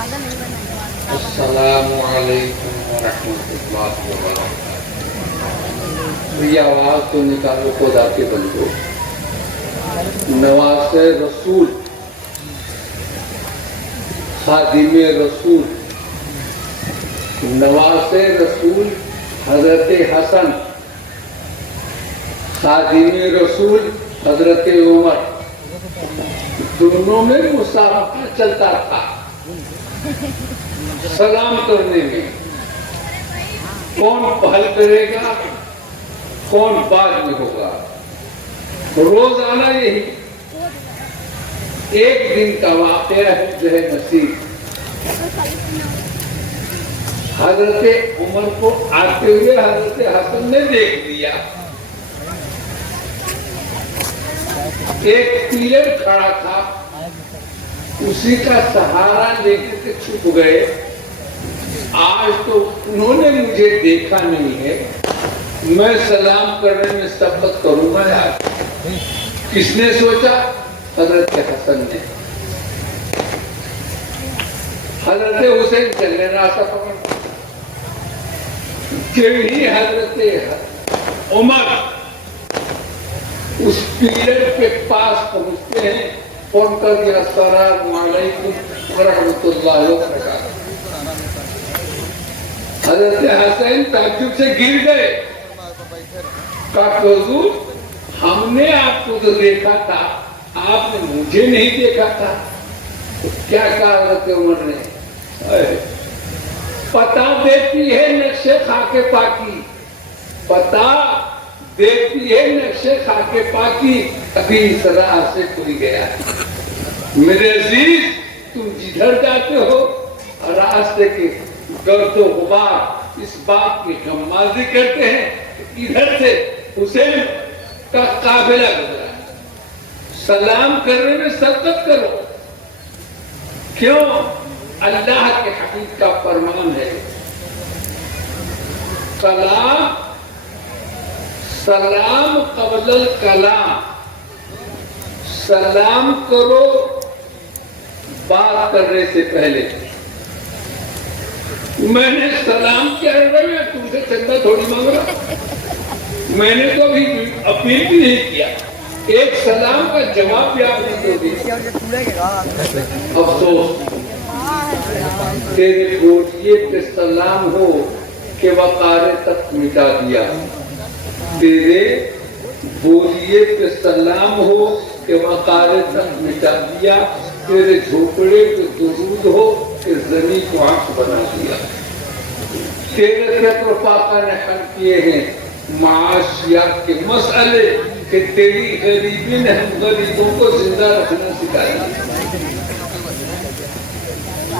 السلام علیکم ورحمۃ اللہ وبرکاتہ۔ یہ آواز تو نکالو خدا کے بندو، نواز رسول، خادم رسول، نواز رسول حضرت حسن، خادم رسول حضرت عمر، دونوں میں مسابقہ چلتا تھا سلام کرنے میں، کون پہل کرے گا کون بعد میں ہوگا۔ روزانہ یہی ایک دن کا واقعہ ہے جو ہے نصیب، حضرت عمر کو آتے ہوئے حضرت حسن نے دیکھ لیا، ایک پیلر کھڑا تھا، اسی کا سہارا لے کے چھپ گئے۔ آج تو انہوں نے مجھے دیکھا نہیں ہے، میں سلام کرنے میں سبقت کروں گا یار۔ کس نے سوچا؟ حضرت حسن نے۔ حضرت حسین چلے راستہ پکڑ کہ ہی حضرت عمر اس پیلر کے پاس پہنچتے ہیں، فون کر دیا السلام علیکم ورحمۃ اللہ وبرکاتہ۔ حضرت حسین تعجب سے گر گئے، کہا حضور ہم نے آپ کو تو دیکھا تھا، آپ نے مجھے نہیں دیکھا تھا۔ تو کیا کہا حضرت عمر نے؟ پتا دیتی ہے نقش خاک پاکی، پتا دیتی ہے نقش خاک پاکی، ابھی اس راہ سے کوئی گیا۔ میرے عزیز تم جدھر جاتے ہو راستے کے گرد و غبار اس بات کی غمازی کرتے ہیں کہ ادھر سے حسین کا قافلہ گزرا، سلام کرنے میں سبقت کرو۔ کیوں؟ اللہ کے حبیب کا فرمان ہے، سلام قبل الکلام، سلام کرو بات کرنے سے پہلے۔ میں نے سلام کیا ہے؟ میں تم سے چندہ تھوڑی مانگ رہا، میں نے تو ابھی اپیل بھی نہیں کیا، ایک سلام کا جواب بھی آپ نے تو دیا۔ افسوس تیرے گوشیے پہ سلام ہو کہ وقار تک مٹا دیا، تیرے بولیے پہ سلام ہو کہ وقار تک مٹا دیا، تیرے جھوپڑے پہ درود ہو کہ زمین کو آنکھ بنا دیا۔ تیرے فکر پاکا نے حل کیے ہیں معاشیات کے مسئلے کہ تیری غریبی نے ہم غریبوں کو زندہ رکھنا سکھایا۔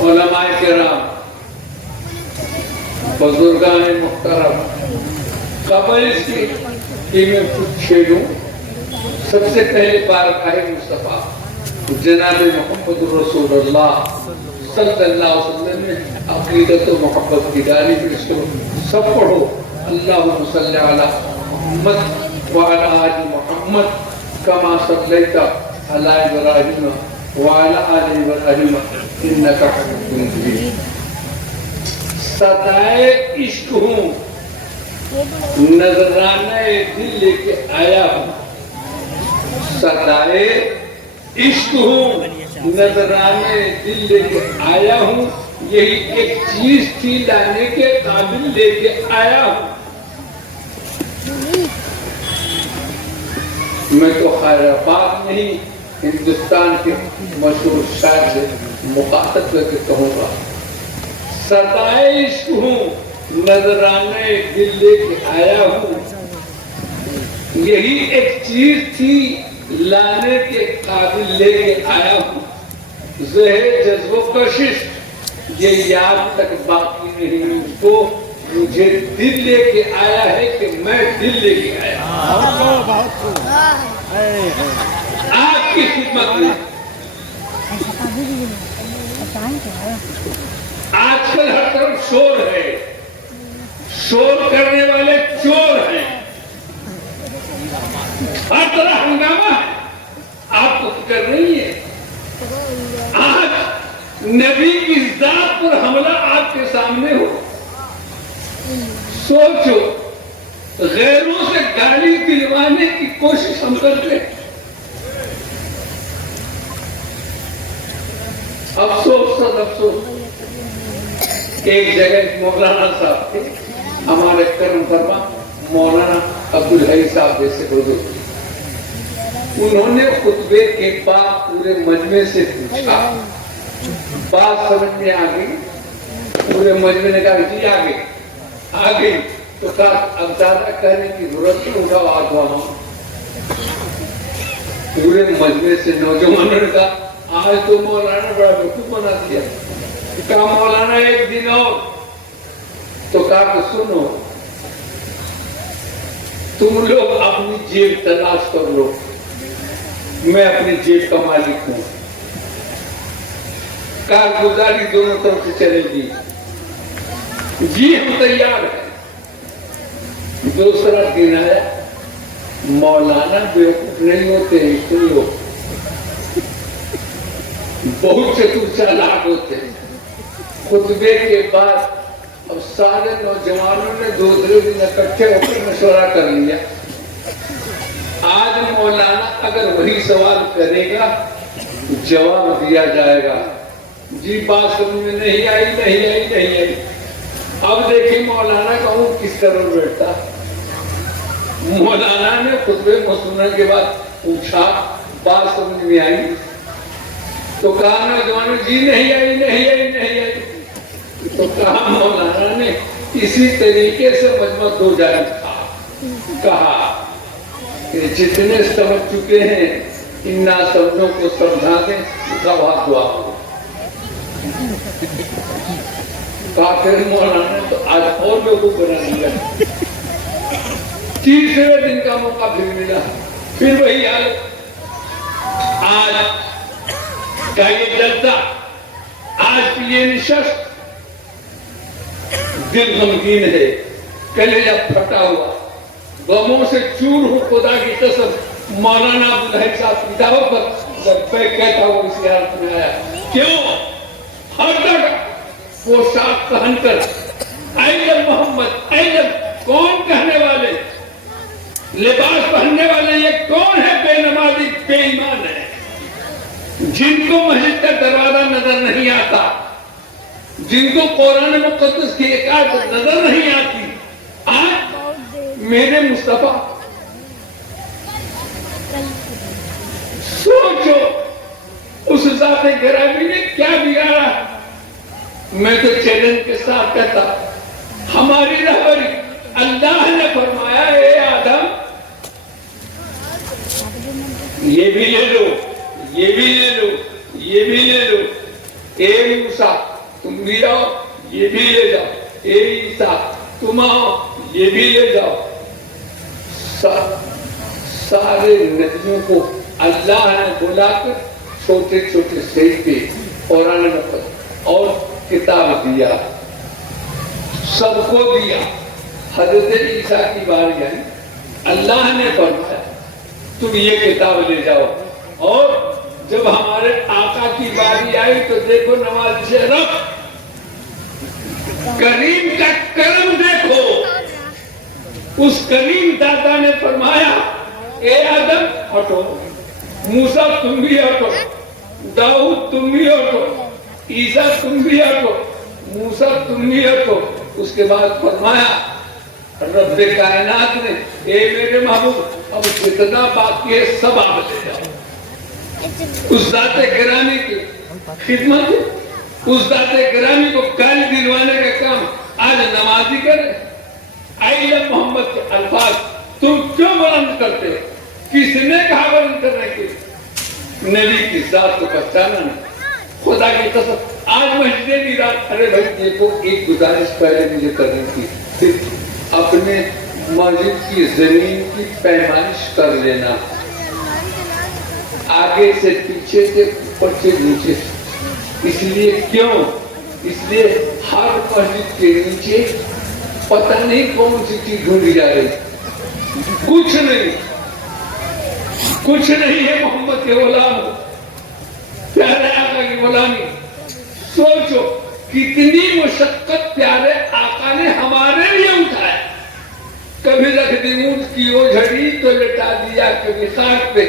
علماء کرام، بزرگان محترم، قبل اس کی کہ میں کچھ چھیڑوں، سب سے پہلے بارگاہ مصطفیٰ جناب محمد رسول اللہ صلی اللہ علیہ وسلم نے عقیدت و محبت کی داری پیش کرو، سب پڑھو اللہم صلی علی محمد وعلی آل محمد کما صلیت علی ابراہیم وعلی آل ابراہیم انکا حمید مجید۔ صدائے عشق ہوں، نذرانہ دل لے کے آیا ہوں، صدائے عشق ہوں، نذرانے دل لے کے آیا ہوں، یہی ایک چیز تھی لانے کے قابل لے کے آیا ہوں۔ میں تو خیرآباد نہیں، ہندوستان کے مشہور شاعر سے مخاطب کر کے کہوں گا، صدائے عشق ہوں، نذرانے دل لے کے آیا ہوں، یہی ایک چیز تھی لانے کے قابل لے کے آیا ہوں، زہر جذب و کشش یہ یاد تک باقی نہیں مجھ کو، مجھے دل لے کے آیا ہے کہ میں دل لے کے آیا آپ کی خدمت میں۔ آج کل ہر طرف شور ہے، شور کرنے والے چور ہیں، ہر طرح ہنگامہ ہے، آپ کو فکر نہیں ہے۔ آج نبی کی ذات پر حملہ آپ کے سامنے ہو. سوچو غیروں سے گالی دلوانے کی کوشش ہم کرتے ہیں. افسوس سر افسوس. ایک جگہ مولانا صاحب تھے ہمارے کرم فرما مولانا عبدالحی صاحب جیسے بزرگ. انہوں نے خطبے کے بعد پورے مجمع سے پوچھا, بات سمجھ میں آ گئی؟ پورے مجمع نے کہا جی آ گئی. تو کہا اب زیادہ کہنے کی ضرورت نہیں, اٹھا آج وہاں. پورے مجمع سے نوجوانوں نے کہا آج تو مولانا بڑا بیوقوف بنا دیا. کہا مولانا ایک دن اور. تو کہا کہ سنو تم لوگ اپنی جیب تلاش کر لو, میں اپنی جیب کا مالک ہوں. کارگزاری دونوں طرف سے چلے گی. جی ہم تیار ہیں. دوسرا دن آیا, مولانا بیوقوف نہیں ہوتے ہیں, کوئی ہو بہت چتر چالاک ہوتے ہیں. خطبے کے بعد اب سارے نوجوانوں نے دوسرے دن اکٹھے ہو کر مشورہ کر لیا, آج مولانا اگر وہی سوال کرے گا جواب دیا جائے گا. جی بات سمجھ میں نہیں آئی. اب دیکھیں مولانا کا اونٹ کس طرح بیٹھتا. مولانا نے خطبے کو سننے کے بعد پوچھا بات سمجھ میں آئی؟ تو کہا نوجوانوں جی نہیں آئی. تو کہا مولانا نے اسی طریقے سے مجمع دو جانب تھا. کہا کہ جتنے سمجھ چکے ہیں ان ناسمجھوں کو سمجھا دیں, گواہ دعا ہو. کافر مولانا نے تو آج اور لوگوں کو بنا دیا. تیسرے دن کا موقع پھر ملا, پھر وہی حالت. آج کا یہ جلسہ, آج کی یہ نشست دل غمگین ہے, کلیجہ پھٹا ہوا, غموں سے چور ہوں. خدا کی قسم مولانا عبدالحی صاحب کی دعوت پر جب میں کہتا ہوں اسی حالت میں آیا. کیوں؟ ہر جگہ پوشاک پہن کر اے محمد اے کون کہنے والے, لباس پہننے والے یہ کون ہے بے نمازی بے ایمان ہے جن کو مسجد کا دروازہ نظر نہیں آتا, جن کو قرآن مقدس کی ایک آیت نظر نہیں آتی. آج میرے مصطفیٰ, سوچو اس ذات گرامی نے کیا بگاڑا. میں تو چیلنج کے ساتھ کہتا ہماری رہبری اللہ نے فرمایا اے آدم یہ بھی لے لو, یہ بھی لے لو, یہ بھی لے لو. اے موسیٰ تم بھی آؤ, یہ بھی لے جاؤ. اے عیسیٰ تم آؤ, یہ بھی لے جاؤ. سارے نبیوں کو اللہ نے بلا کر چھوٹے چھوٹے سیب پہ قرآن مقدس اور کتاب دیا, سب کو دیا. حضرت عیسیٰ کی باری آئی, اللہ نے فرمایا تم یہ کتاب لے جاؤ. اور جب ہمارے آقا کی باری آئی تو دیکھو نوازش رب کریم کا کرم دیکھو. اس کریم دادا نے فرمایا اے آدم ہٹو, موسیٰ تم بھی ہٹو, داؤد تم بھی ہٹو, عیسیٰ تم بھی ہٹو, موسیٰ تم بھی ہٹو. اس کے بعد فرمایا رب کائنات نے اے میرے محبوب اب جتنا باقی ہے سب آپ لے جاؤ. اس ذات گرامی کی خدمت, اس ذات گرامی کو گالی دلوانے کا کام آج نمازی کرے. اے محمد کے الفاظ تم کیوں بلند کرتے ہو؟ کس نے کہا بلند کرنے کی؟ نبی کی ذات کو پہچانا نہیں. خدا کی قسم آج مسجد کی رات, ارے بھائی دیکھو ایک گزارش پہلے مجھے کرنی تھی, اپنے مسجد کی زمین کی پیمائش کر لینا, آگے سے پیچھے سے اوپر سے نیچے. اس لیے کیوں؟ اس لیے ہر مسجد کے نیچے پتہ نہیں کون سی چیز ڈھونڈی جا رہی. کچھ نہیں, کچھ نہیں ہے. محمد کے غلام, پیارے آقا کی غلامی. سوچو کتنی مشقت پیارے آقا نے ہمارے لیے اٹھایا. کبھی رکھ دی اونٹ کی اوجھڑی تو لٹا دیا کبھی خاک پہ.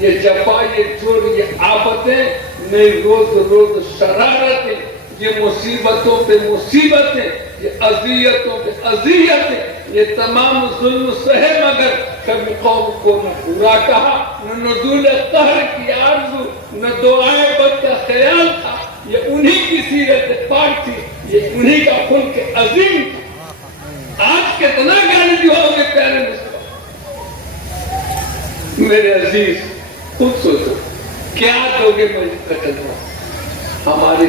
یہ جفا، یہ جور، یہ آفتیں، نہیں روز روز شرارتیں، یہ مصیبتوں پہ مصیبتیں، یہ اذیتوں پہ اذیتیں، یہ تمام ظلم سہے مگر کبھی قوم کو نہ برا کہا، نہ نزول قہر کی آرزو، نہ دعائیں بد کا خیال تھا. یہ انہی کی سیرت پاک تھی، یہ انہی کا خلق عظیم تھا. آج کتنا گالی ہو گے پیارے مصطفیٰ. میرے عزیز خود سوچو کیا دو گے مجھے قتل ہوا. ہمارے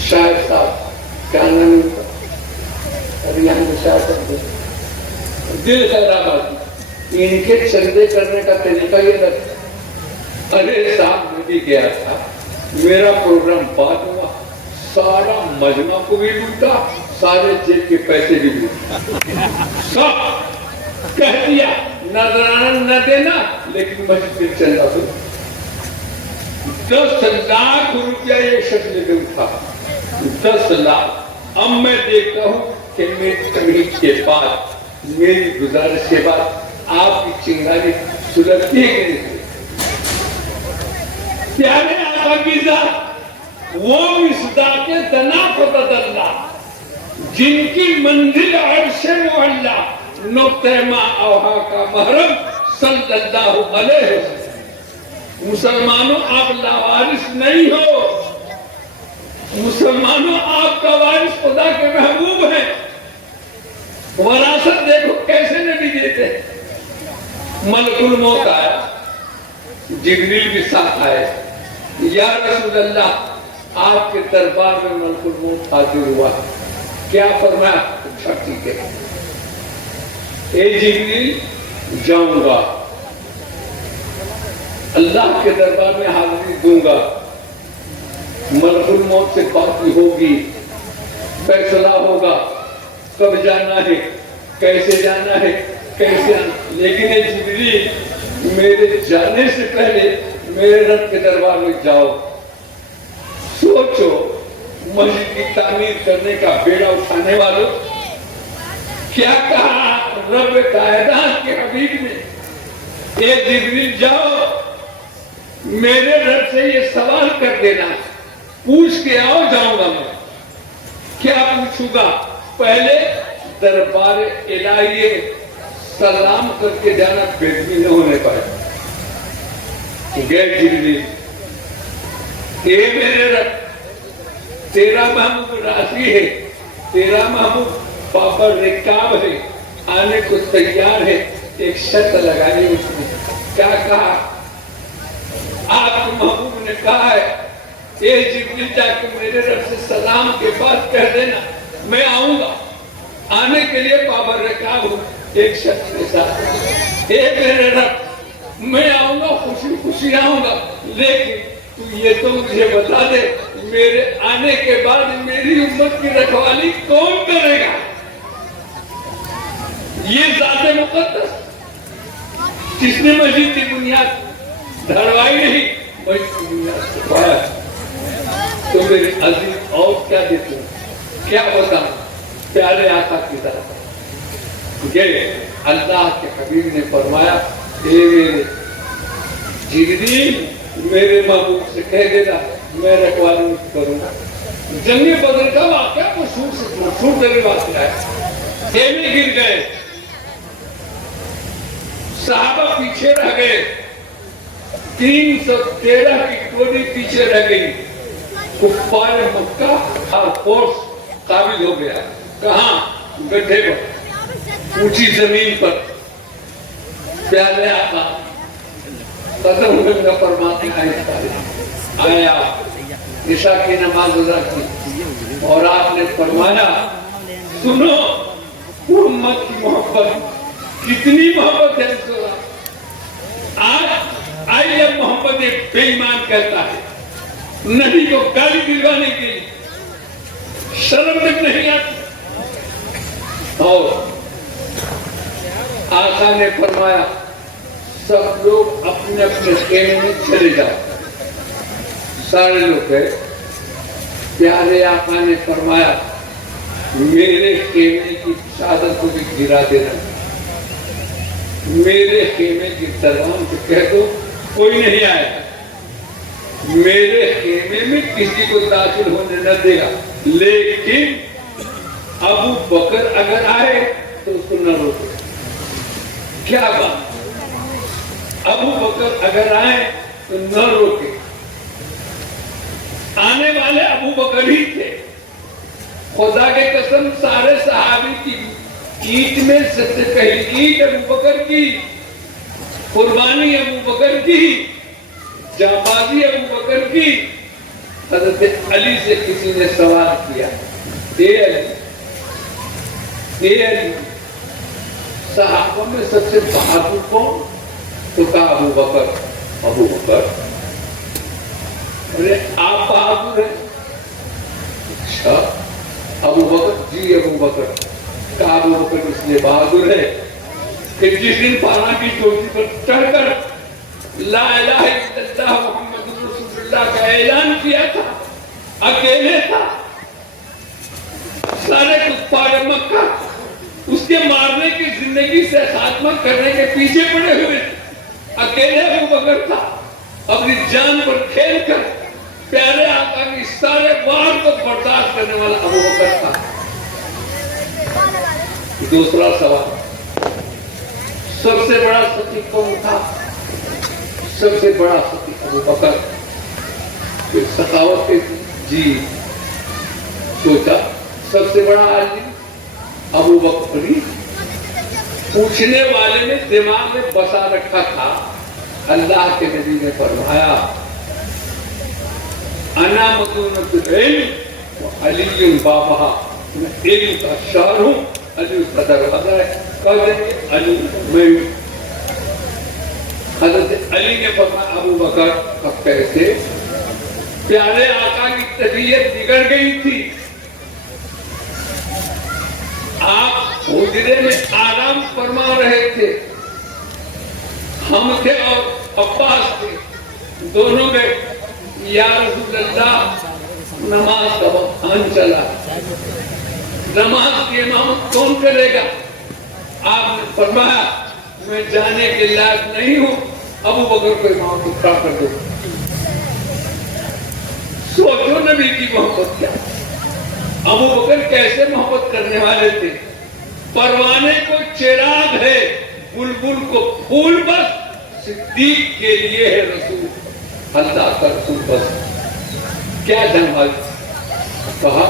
شاعر صاحب کیا نام ہوتا ابھی ہم شاعر صاحب دل خراب آتی، ان کے چندے کرنے کا طریقہ یہ رکھتا. ارے صاحب میں بھی گیا تھا، میرا پروگرام بات ہوا، سارا مجمع کو بھی لوٹا، سارے جیب کے پیسے بھی لوٹا، سب کہہ دیا نظرانہ نہ دینا لیکن مسجد کے چندہ دو. 10 لاکھ روپیہ یہ شخص لے کے اٹھا، 10 لاکھ. اب میں دیکھتا ہوں کہ میری تمہید کے بعد، میری گزارش کے بعد آپ کی چنگاری سلگتی ہے کہ نہیں. پیارے آقا کی ذات وہ مصداق دنا فتد اللہ جن کی منزل عرش معلا، نقطہ ما اوہا کا محرم صلی اللہ علیہ وسلم. مسلمانوں آپ لاوارث نہیں ہو، مسلمانوں آپ کا وارث خدا کے محبوب ہیں. وراثت دیکھو کیسے نبی دیتے ہیں. ملک الموت آیا، جبریل بھی ساتھ آئے. یا رسول اللہ آپ کے دربار میں ملک الموت حاضر ہوا، کیا فرمایا؟ اچھا ٹھیک ہے، اے جبریل جاؤں گا، اللہ کے دربار میں حاضری دوں گا، ملک الموت سے بات ہوگی، فیصلہ ہوگا کب جانا ہے، کیسے جانا ہے، کیسے آنا. لیکن اے جبریل میرے جانے سے پہلے میرے رب کے دربار میں جاؤ. سوچو مسجد کی تعمیر کرنے کا بیڑا اٹھانے والوں کیا کہا رب کائنات کے حبیب نے. اے جبریل جاؤ میرے رب سے یہ سوال کر دینا، پوچھ کے آؤ، جاؤں گا میں. کیا پوچھوں گا؟ پہلے دربار الہی سلام کر کے جانا، بےدبی نہ ہونے پائے. گئے جبریل، اے میرے رب تیرا محبوب راضی ہے، تیرا محبوب بابر رکاب ہے، آنے کو تیار ہے. ایک شرط لگانی اس نے. کیا کہا؟ آپ کے محبوب نے کہا ہے اے جبریل جا کے میرے رب سے سلام کے بعد کہہ دینا میں آؤں گا. آنے کے لیے بابر رکاب ہوں، ایک شخص کے ساتھ. اے میرے رب میں آؤں گا، خوشی خوشی آؤں گا، لیکن تو یہ تو مجھے بتا دے میرے آنے کے بعد میری امت کی رکھوالی کون کرے گا؟ یہ ذات مقدس جس نے مسجد کی بنیاد دھروائی نہیں، مسجد کی بنیاد دھروایا. تو میرے عزیز اور کیا دیتے ہیں، کیا بتاؤں. پیارے آقا کی طرف گئے، اللہ کے حبیب نے فرمایا اے میرے جبریل میرے محبوب سے کہہ دینا میں رکھوالی کروں گا. جنگ بدر کا واقعہ مشہور ترین واقعہ ہے. خیمے گر گئے، صحابہ پیچھے رہ گئے، 313 کی ٹولی پیچھے رہ گئی. کفار مکہ اور فورس قابل ہو گیا. کہاں؟ گڈھے پر، اونچی زمین پر. پیارے آقا قدم گنگا فرماتے آیا، عشاء کی نماز ادا کی اور آپ نے فرمایا سنو محمد کی محبت کتنی محبت ہے. آج آئیے محمد بے ایمان کہتا ہے، نبی کو گالی دلوانے کے لیے شرم تک نہیں آتی. اور آقا نے فرمایا سب لوگ اپنے اپنے خیمے میں چلے جاؤ. سارے لوگ گئے. پیارے آقا نے فرمایا میرے خیمے کی چادر کو بھی گرا دینا, میرے خیمے کی دروازے کو کہہ دو کوئی نہیں آئے گا, میرے خیمے میں کسی کو داخل ہونے نہ دے گا, لیکن ابو بکر اگر آئے تو اس کو نہ روکے. کیا بات, ابو بکر اگر آئے تو نہ روکے. آنے والے ابو بکر ہی تھے. خدا کے قسم سارے صحابی کی عید میں سب سے پہلی عید ابو بکر کی, قربانی ابو بکر کی, جانبازی ابو بکر کی. حضرت علی سے کسی نے سوال کیا, اے علی صحابہ میں سب سے بہادر کون؟ تو کہا ابو بکر. ابو بکر, ارے آپ بہادر ہیں؟ اچھا ابو بکر, جی ابو بکر. کہا ابو بکر اس لیے بہادر ہے کہ جس دن پانا کی چوٹی پر چڑھ کر لا الہ الا اللہ محمد رسول اللہ کا اعلان کیا تھا, اکیلے تھا, سارے کفار مکہ اس کے مارنے کی زندگی سے خاتمہ کرنے کے پیچھے پڑے ہوئے تھے. اکیلے ابو بکر تھا, اپنی جان پر کھیل کر پیارے آقا کی سارے وار کو برداشت کرنے والا ابو بکر تھا. دوسرا سوال, سب سے بڑا ستی کون تھا؟ سب سے بڑا ستی ابو بکر. پھر سخاوت کے جی سوچا سب سے بڑا عالم ابو بکر ہی. پوچھنے والے نے دماغ میں بسا رکھا تھا, اللہ کے نبی نے فرمایا انا مدونۃ العلم وعلی بابہا, میں علم کا شہر ہوں, علی اس کا دروازہ ہے. کہہ دیں کہ علی میں ہوں. حضرت علی نے فرمایا ابو بکر اب کیسے؟ پیارے آقا کی طبیعت بگڑ گئی تھی, آپ حجرے میں آرام فرما رہے تھے, ہم تھے اور عباس تھے, دونوں گئے. یا رسول اللہ نماز کا وقت آن چلا, نماز کی امامت کون کرے گا؟ آپ نے فرمایا میں جانے کے لائق نہیں ہوں, ابو بکر کو امام کو کھڑا کر دو. سوچو نبی کی محبت کیا, ابو بکر کیسے محبت کرنے والے تھے. پروانے کو چراغ ہے, بلبل کو پھول, بس صدیق کے لیے ہے رسول, اللہ کا رسول بس. کیا جنباز کہا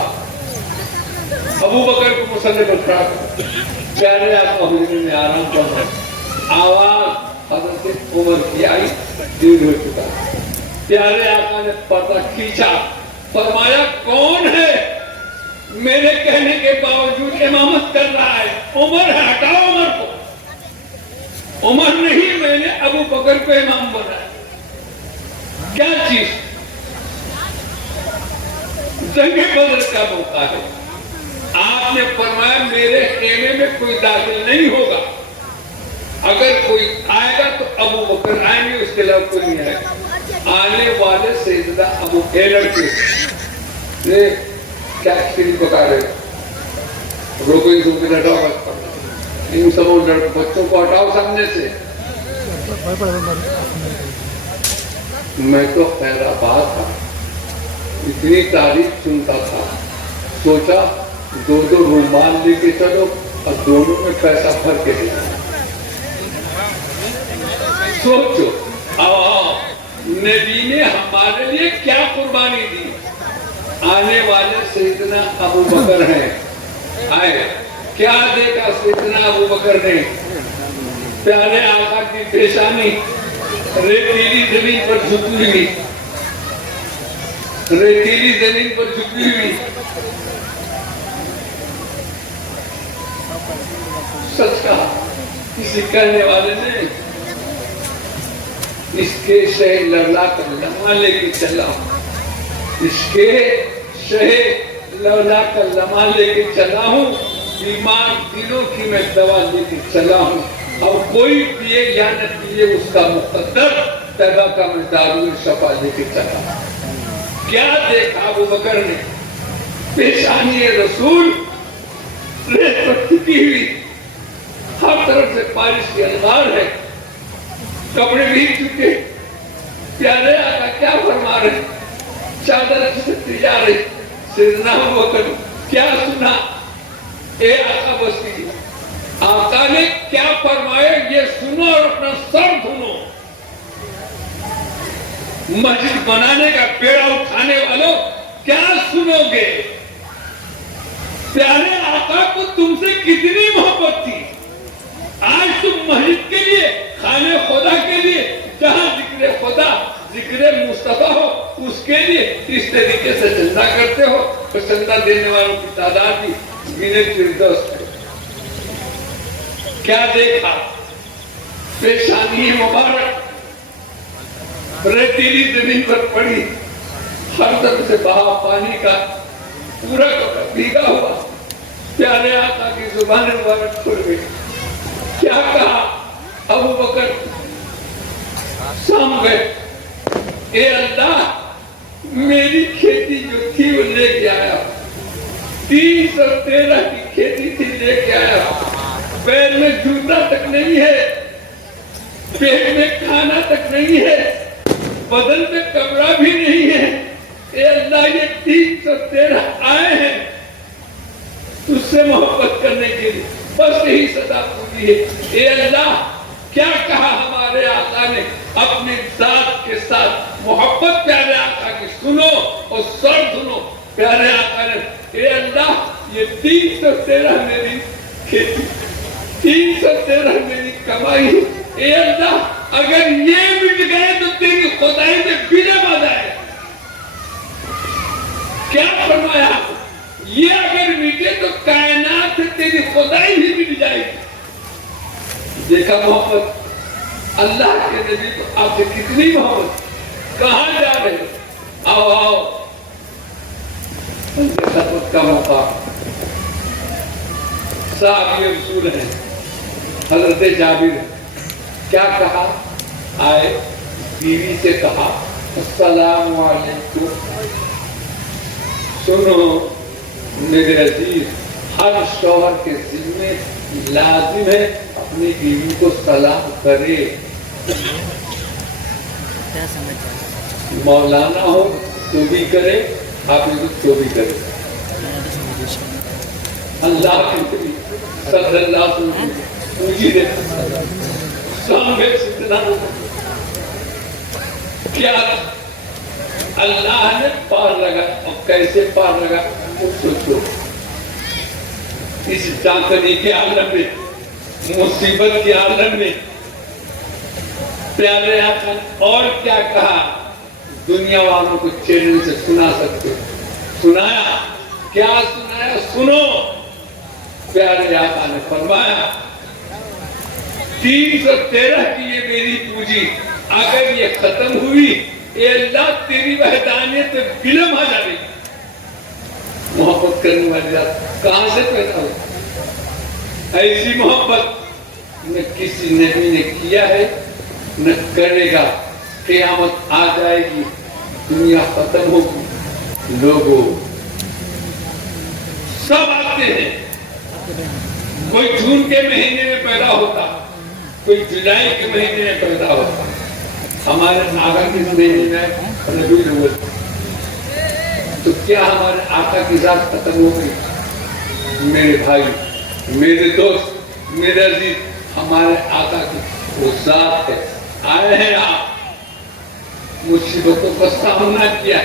ابو بکر کو مسلح پر کھڑا کر. پیارے آقا حضرے میں آرام کر رہے, آواز حضرت عمر کی آئی, دیر ہو چکا. پیارے آقا نے پردہ کھینچا, فرمایا کون ہے میرے کہنے کے باوجود امامت کر رہا ہے؟ عمر ہے, ہٹاؤ عمر کو. عمر نہیں, میں نے ابو بکر کو امام بنایا. کیا چیز؟ جنگ بدر کا موقع ہے, آپ نے فرمایا میرے خیمے میں کوئی داخل نہیں ہوگا, اگر کوئی آئے گا تو ابو بکر آئیں گے, اس کے علاوہ کوئی نہیں آئے گا. آنے والے سیدنا ابو لڑکے کیا کھیل پکا رہے, روکو ان سب کو ہٹاؤ, ان سب بچوں کو ہٹاؤ سامنے سے. میں تو خیرآباد تھا, اتنی تاریخ سنتا تھا, سوچا دو رومال لے کے چلو اور دونوں میں پیسہ بھر کے دے. سوچو نبی نے ہمارے لیے کیا قربانی دی. آنے والے سیدنا ابو بکر ہیں, آئے کیا دیکھا سیدنا ابو بکر نے؟ پیارے آقا کی پیشانی ریتیلی زمین پر جھکی ہوئی, ریتیلی زمین پر جھکی ہوئی. سچ کہا کسی کہنے والے نے, اس کے شہ لڑلا کر لمحہ لے کے چلا ہوں, اس کے شہ لڑلا کر لمحہ لے کے چلا ہوں, بیمار دلوں کی میں دوا لے کے چلا ہوں, اور کوئی پیے یا نہ پیے اس کا مقدر, طیبہ کا میں دارو شفا لے کے چلا. کیا دیکھا ابو بکر نے؟ پیشانی رسول ریت پر ٹکی ہوئی، ہر طرف سے بارش کے انوار ہے، کپڑے بھیگ چکے، پیارے آقا کیا فرما رہے، چادر کھسکتی جا رہی، سیدنا ابوبکر کیا سنا، اے آقا بس کیجیے، آقا نے کیا فرمایا یہ سنو اور اپنا سر دھنو۔ مسجد بنانے کا بیڑا اٹھانے والوں کیا سنو گے؟ پیارے آقا کو تم سے کتنی محبت تھی، آج تم مسجد کے لیے، خانے خدا کے لیے، جہاں ذکر خدا ذکر مصطفیٰ ہو اس کے لیے اس طریقے سے چندہ کرتے ہو، تو چندہ دینے والوں کی تعداد بھی گنے فردوس ہے۔ کیا دیکھا؟ پیشانی مبارک ریتیلی زمین پر پڑی، ہر طرف سے بہا پانی کا، پورا کپڑا بھیگا ہوا، پیارے آقا کی زبان مبارک کھل گئی، کیا کہا؟ ابوبکر سام گئے، اے اللہ میری کھیتی جو تھی وہ لے کے آیا، 313 کی کھیتی تھی لے کے آیا، پیر میں جوتا تک نہیں ہے، پیٹ میں کھانا تک نہیں ہے، بدن میں کپڑا بھی نہیں ہے، اے اللہ یہ 313 آئے ہیں تجھ سے محبت کرنے کے لیے، بس یہی صدا پوری ہے۔ اے اللہ کیا کہا ہمارے آقا نے اپنی ذات کے ساتھ محبت پیارے آقا کی سنو اور سر دھنو، پیارے آقا نے اے اللہ یہ 313 میری کھیتی، 313 میری کمائی، اے اللہ اگر یہ مٹ گئے تو تیری خدائی میں بلم آ جائے۔ کیا فرمایا؟ یہ اگر مٹے تو کائنات سے تیری خدائی بھی مٹ جائے گی۔ دیکھا محبت اللہ کے نبی کو آپ سے کتنی محبت، کہاں جا رہے آؤ آؤ، خدمت کا موقع۔ صحابی رسول ہیں حضرت جابر، کیا کہا؟ آئے بیوی سے کہا السلام علیکم۔ سنو میرے عزیز، ہر شوہر کے ذمہ لازم ہے اپنی بیوی کو سلام کرے، مولانا ہو تو بھی کرے، حافظ تو بھی کرے۔ اللہ کے نبی صلی اللہ علیہ وسلم پوچھی دے سامنے ستنا کیا اللہ نے پار لگا، اور کیسے پار لگا سوچو، اس چاندنی کے عالم میں، مصیبت کے عالم میں پیارے آقا نے اور کیا کہا؟ دنیا والوں کو چینل سے سنا سکتے، سنایا، کیا سنایا؟ سنو، پیارے آقا نے فرمایا 313 کی یہ میری پوجی اگر یہ ختم ہوئی، اے اللہ تیری وحدانیت پہ بلم آ جائے گی۔ محبت کرنے والی ذات کہاں سے پیدا ہو؟ ایسی محبت نہ کسی نبی نے کیا ہے نہ کرے گا۔ قیامت آ جائے گی، دنیا ختم ہوگی، لوگوں سب آتے ہیں، کوئی جون کے مہینے میں پیدا ہوتا، کوئی جولائی کے مہینے میں پیدا ہوتا، ہمارے آقا کس مہینے میں ربیع الاول، تو کیا ہمارے آقا کی ذات ختم ہو گئی؟ میرے بھائی، میرے دوست، میرے عزیز، ہمارے آقا کی وہ ذات ہے۔ آئے ہیں آپ، مصیبتوں کا سامنا کیا،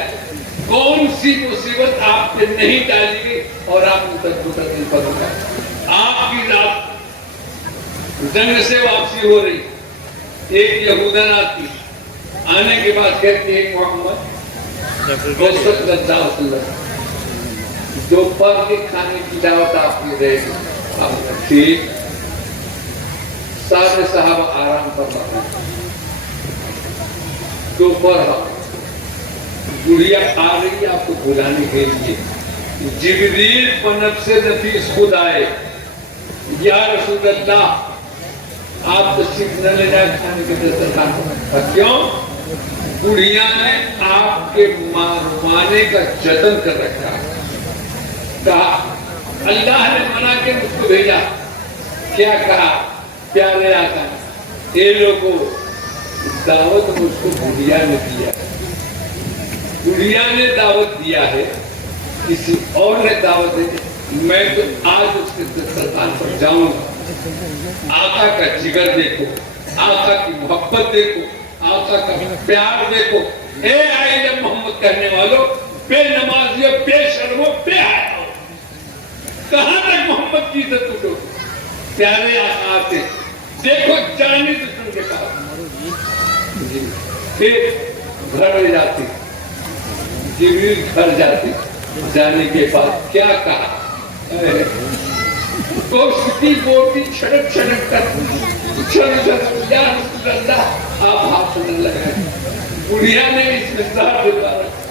کون سی مصیبت آپ پہ نہیں ڈالی گئی اور آپ متقل پر ہوگا؟ آپ کی ذات جنگ سے واپسی ہو رہی، ایک یہودن آتی، آنے کے بعد کہتی ہے محمد دوپہر کے کھانے کی دعوت آپ کی رہے گی، ٹھیک، سارے صحابہ آرام پر رہے، دوپہر گڑیا آ رہی ہے آپ کو بلانے کے لیے، جبریل بنفس نفیس خود آئے، یا رسول اللہ آپ تشریف نہ لے جائے کھانے کے دسترخوان پر، کیوں؟ بڑھیا نے آپ کے ماروانے کا جتن کر رکھا، کہا اللہ نے منع کے مجھ کو بھیجا. کیا کہا پیارے آقا نے؟ یہ لوگوں دعوت مجھ کو بڑھیا نے دیا ہے. بڑھیا نے دعوت دیا ہے, کسی اور نے دعوت دی. میں تو آج اس کے دسترخوان پر جاؤں گا. آقا کا جگر دیکھو, آقا کی محبت دیکھو, آقا کا پیار دیکھو. اے آئل محمد کہنے والوں, بے نمازیوں, بے شرموں, بے حیاؤں, کہاں تک محمد کی عزت اٹھو. پیارے آقا آتے دیکھو جانی دشمن کے پاس. پھر گھر لے جاتی, جبریل گھر جاتی. جانے کے بعد کیا کہا, گوشت کی بوٹی چھڑک چھڑک کر چھڑک چھڑک یا رسول اللہ آپ ہاتھ میں لگائیں. بڑھیا نے اس میں زہر دیتا رکھا.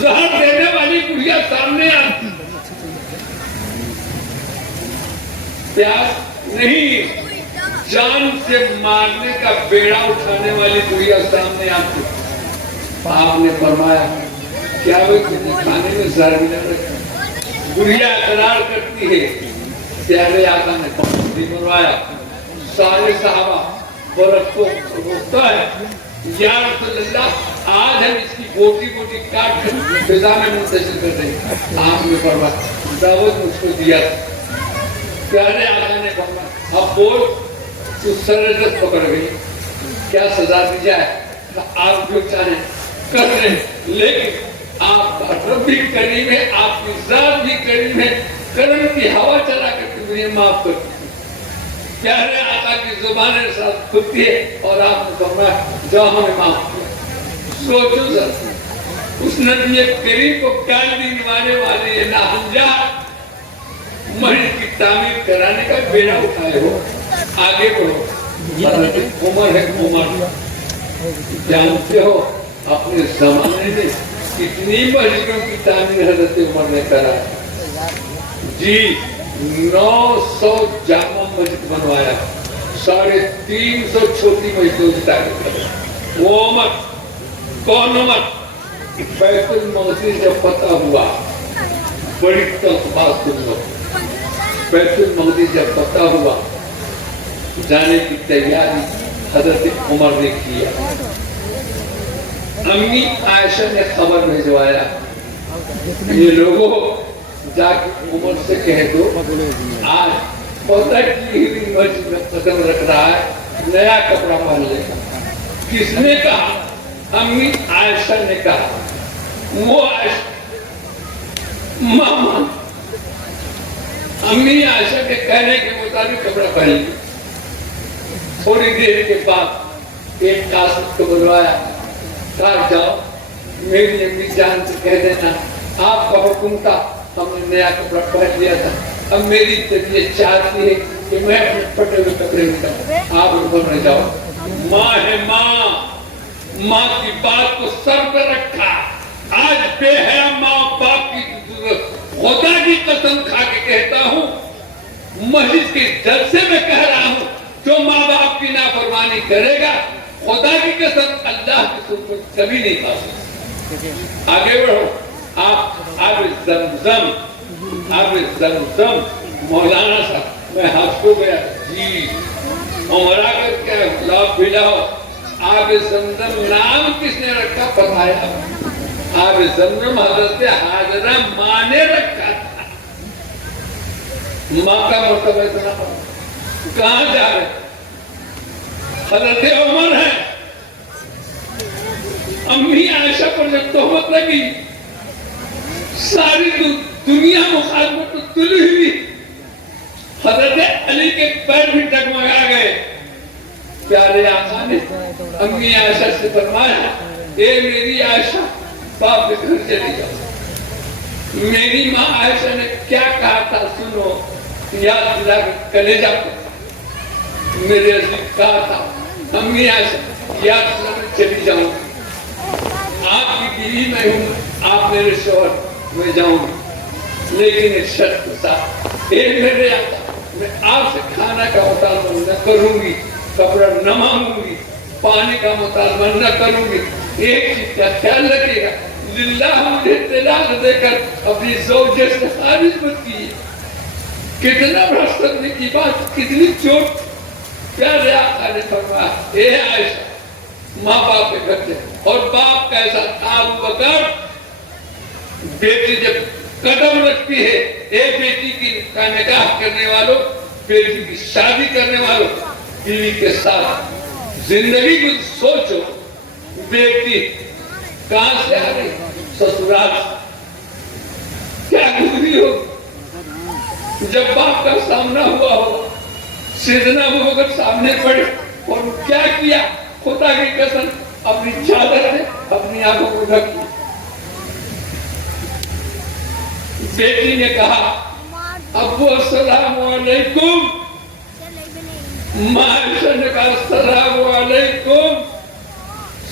زہر دینے والی بڑھیا سامنے آتی. پیاس نہیں, جان سے مارنے کا بیڑا اٹھانے والی بڑھیا سامنے آتی. آپ نے فرمایا کیا وہ کھانے میں زہر ملا رکھا. بڑھیا اقرار کرتی ہے. پیارے آقا نے پہنچ مروایا. سارے صحابہ برف کو روکتا ہے, یا رسول اللہ آج ہم اس کی بوٹی بوٹی کاٹ کر فضا میں منتشر کر رہے ہیں. آپ نے فرمایا دعوت مجھ کو دیا. پیارے آقا نے فرمایا اب بول, تو سرحد پکڑ گئی, کیا سزا دی جائے؟ آپ جو چاہیں کر لیں, لیکن آپ کا رب بھی کریم ہے, آپ کی ذات بھی کریم ہے. کرم کی ہوا چلا کر مجھے معاف کرتی. پیارے آقا کی زبان ساتھ کھلتی ہے اور آپ نے فرمایا جاؤ ہمیں معاف کیا. سوچو ذرا, اس نبی کریم کو کال دینوانے والے یہ ناہنجار مسجد کی تعمیر کرانے کا بیڑا اٹھائے ہو. آگے بڑھو. حضرت عمر ہے, عمر جانتے ہو اپنے زمانے میں کتنی مسجدوں کی تعمیر حضرت عمر نے کرا ہے. جی 900 جامع مسجد بنوایا, 350 چھوٹی مسجدوں کی تعمیر کرا. وہ عمر کون عمر؟ بیت المقدس جب فتح ہوا, بڑی بات سن لو, بیت المقدس جب فتح ہوا جانے کی تیاری حضرت عمر نے کیا. امی عائشہ نے خبر بھیجوایا, یہ لوگوں جا کے عمر سے کہہ دو آج فتح کی ہوئی مسجد میں قدم رکھ رہا ہے, نیا کپڑا پہن لے. کس نے کہا؟ امی عائشہ نے کہا. وہ عائشہ ماما امی عائشہ کے کہنے کے مطابق کپڑا پہن لیا. تھوڑی دیر کے بعد ایک قاصد کو بلوایا, کہا جاؤ میری امی جان سے کہہ دینا آپ کا حکم تھا, ہم نے نیا کپڑا پہن لیا تھا, اب میری طبیعت چاہتی ہے کہ میں اپنے پھٹے ہوئے کپڑے نکالوں. آپ حکم نہ جاؤ. ماں ہے ماں, ماں کی بات کو سر پر رکھا. آج بے حیا ماں باپ کی خدا کی قسم کھا کے کہتا ہوں, مسجد کے جلسے میں کہہ رہا ہوں, جو ماں باپ کی نافرمانی کرے گا خدا کی قسم اللہ کی سلطنت کبھی نہیں پا سکتا. آگے بڑھو. آپ آب زمزم, آب زمزم مولانا صاحب میں ہاتھ کو گیا. جی عمرہ کر کے لاؤ پلاؤ. آب زمزم نام کس نے رکھا بتایا؟ آب زمزم حضرت حاجرہ ماں نے رکھا تھا. ماں کا مرتبہ اتنا کہاں جا رہے؟ حضرت عمر ہے. امی عائشہ پر جب تہمت لگی, ساری دنیا مخالفت تو تلی ہوئی. حضرت علی کے پیر بھی ڈگمگا گئے. پیارے آقا نے امی عائشہ سے فرمایا اے میری عائشہ باپ کے گھر چلی جاؤ. میری ماں عائشہ نے کیا کہا تھا سنو, یاد دلا کے کلیجہ میرے عزیز کہا تھا امی عائشہ یاد دلا کے چلی جاؤں. آپ کی بیوی میں ہوں, آپ میرے شوہر, میں جاؤں گی, لیکن ایک شرط کے ساتھ. ایک میرے آقا, میں آپ سے کھانا کا مطالبہ نہ کروں گی, کپڑا نہ مانگوں گی, پانی کا مطالبہ نہ کروں گی. ایک چیز کا خیال رکھے گا, للہ مجھے طلاق دے کر اپنی زوجہ سے خارج مت کیجیے. کتنا بھرس کرنے کی بات, کتنی چوٹ. پیارے آقا نے فرمایا اے عائشہ ماں باپ کے گھر تھے, اور باپ کیسا تھا ابو بکر, بیٹی جب قدم رکھتی ہے, ایک بیٹی کی کا نکاح کرنے والوں, بیٹی کی شادی کرنے والوں, بیوی کے ساتھ زندگی کو سوچو. بیٹی کہاں سے آ رہی, سسرال سے, کیا گزری ہو. جب باپ کا سامنا ہوا ہو, سیدنا ابو بکر سامنے پڑے اور کیا کیا, خدا کی قسم اپنی چادر سے اپنی آنکھوں کو ڈھک لیا. بیٹی نے کہا ابو السلام علیکم, عائشہ نے کہا السلام علیکم.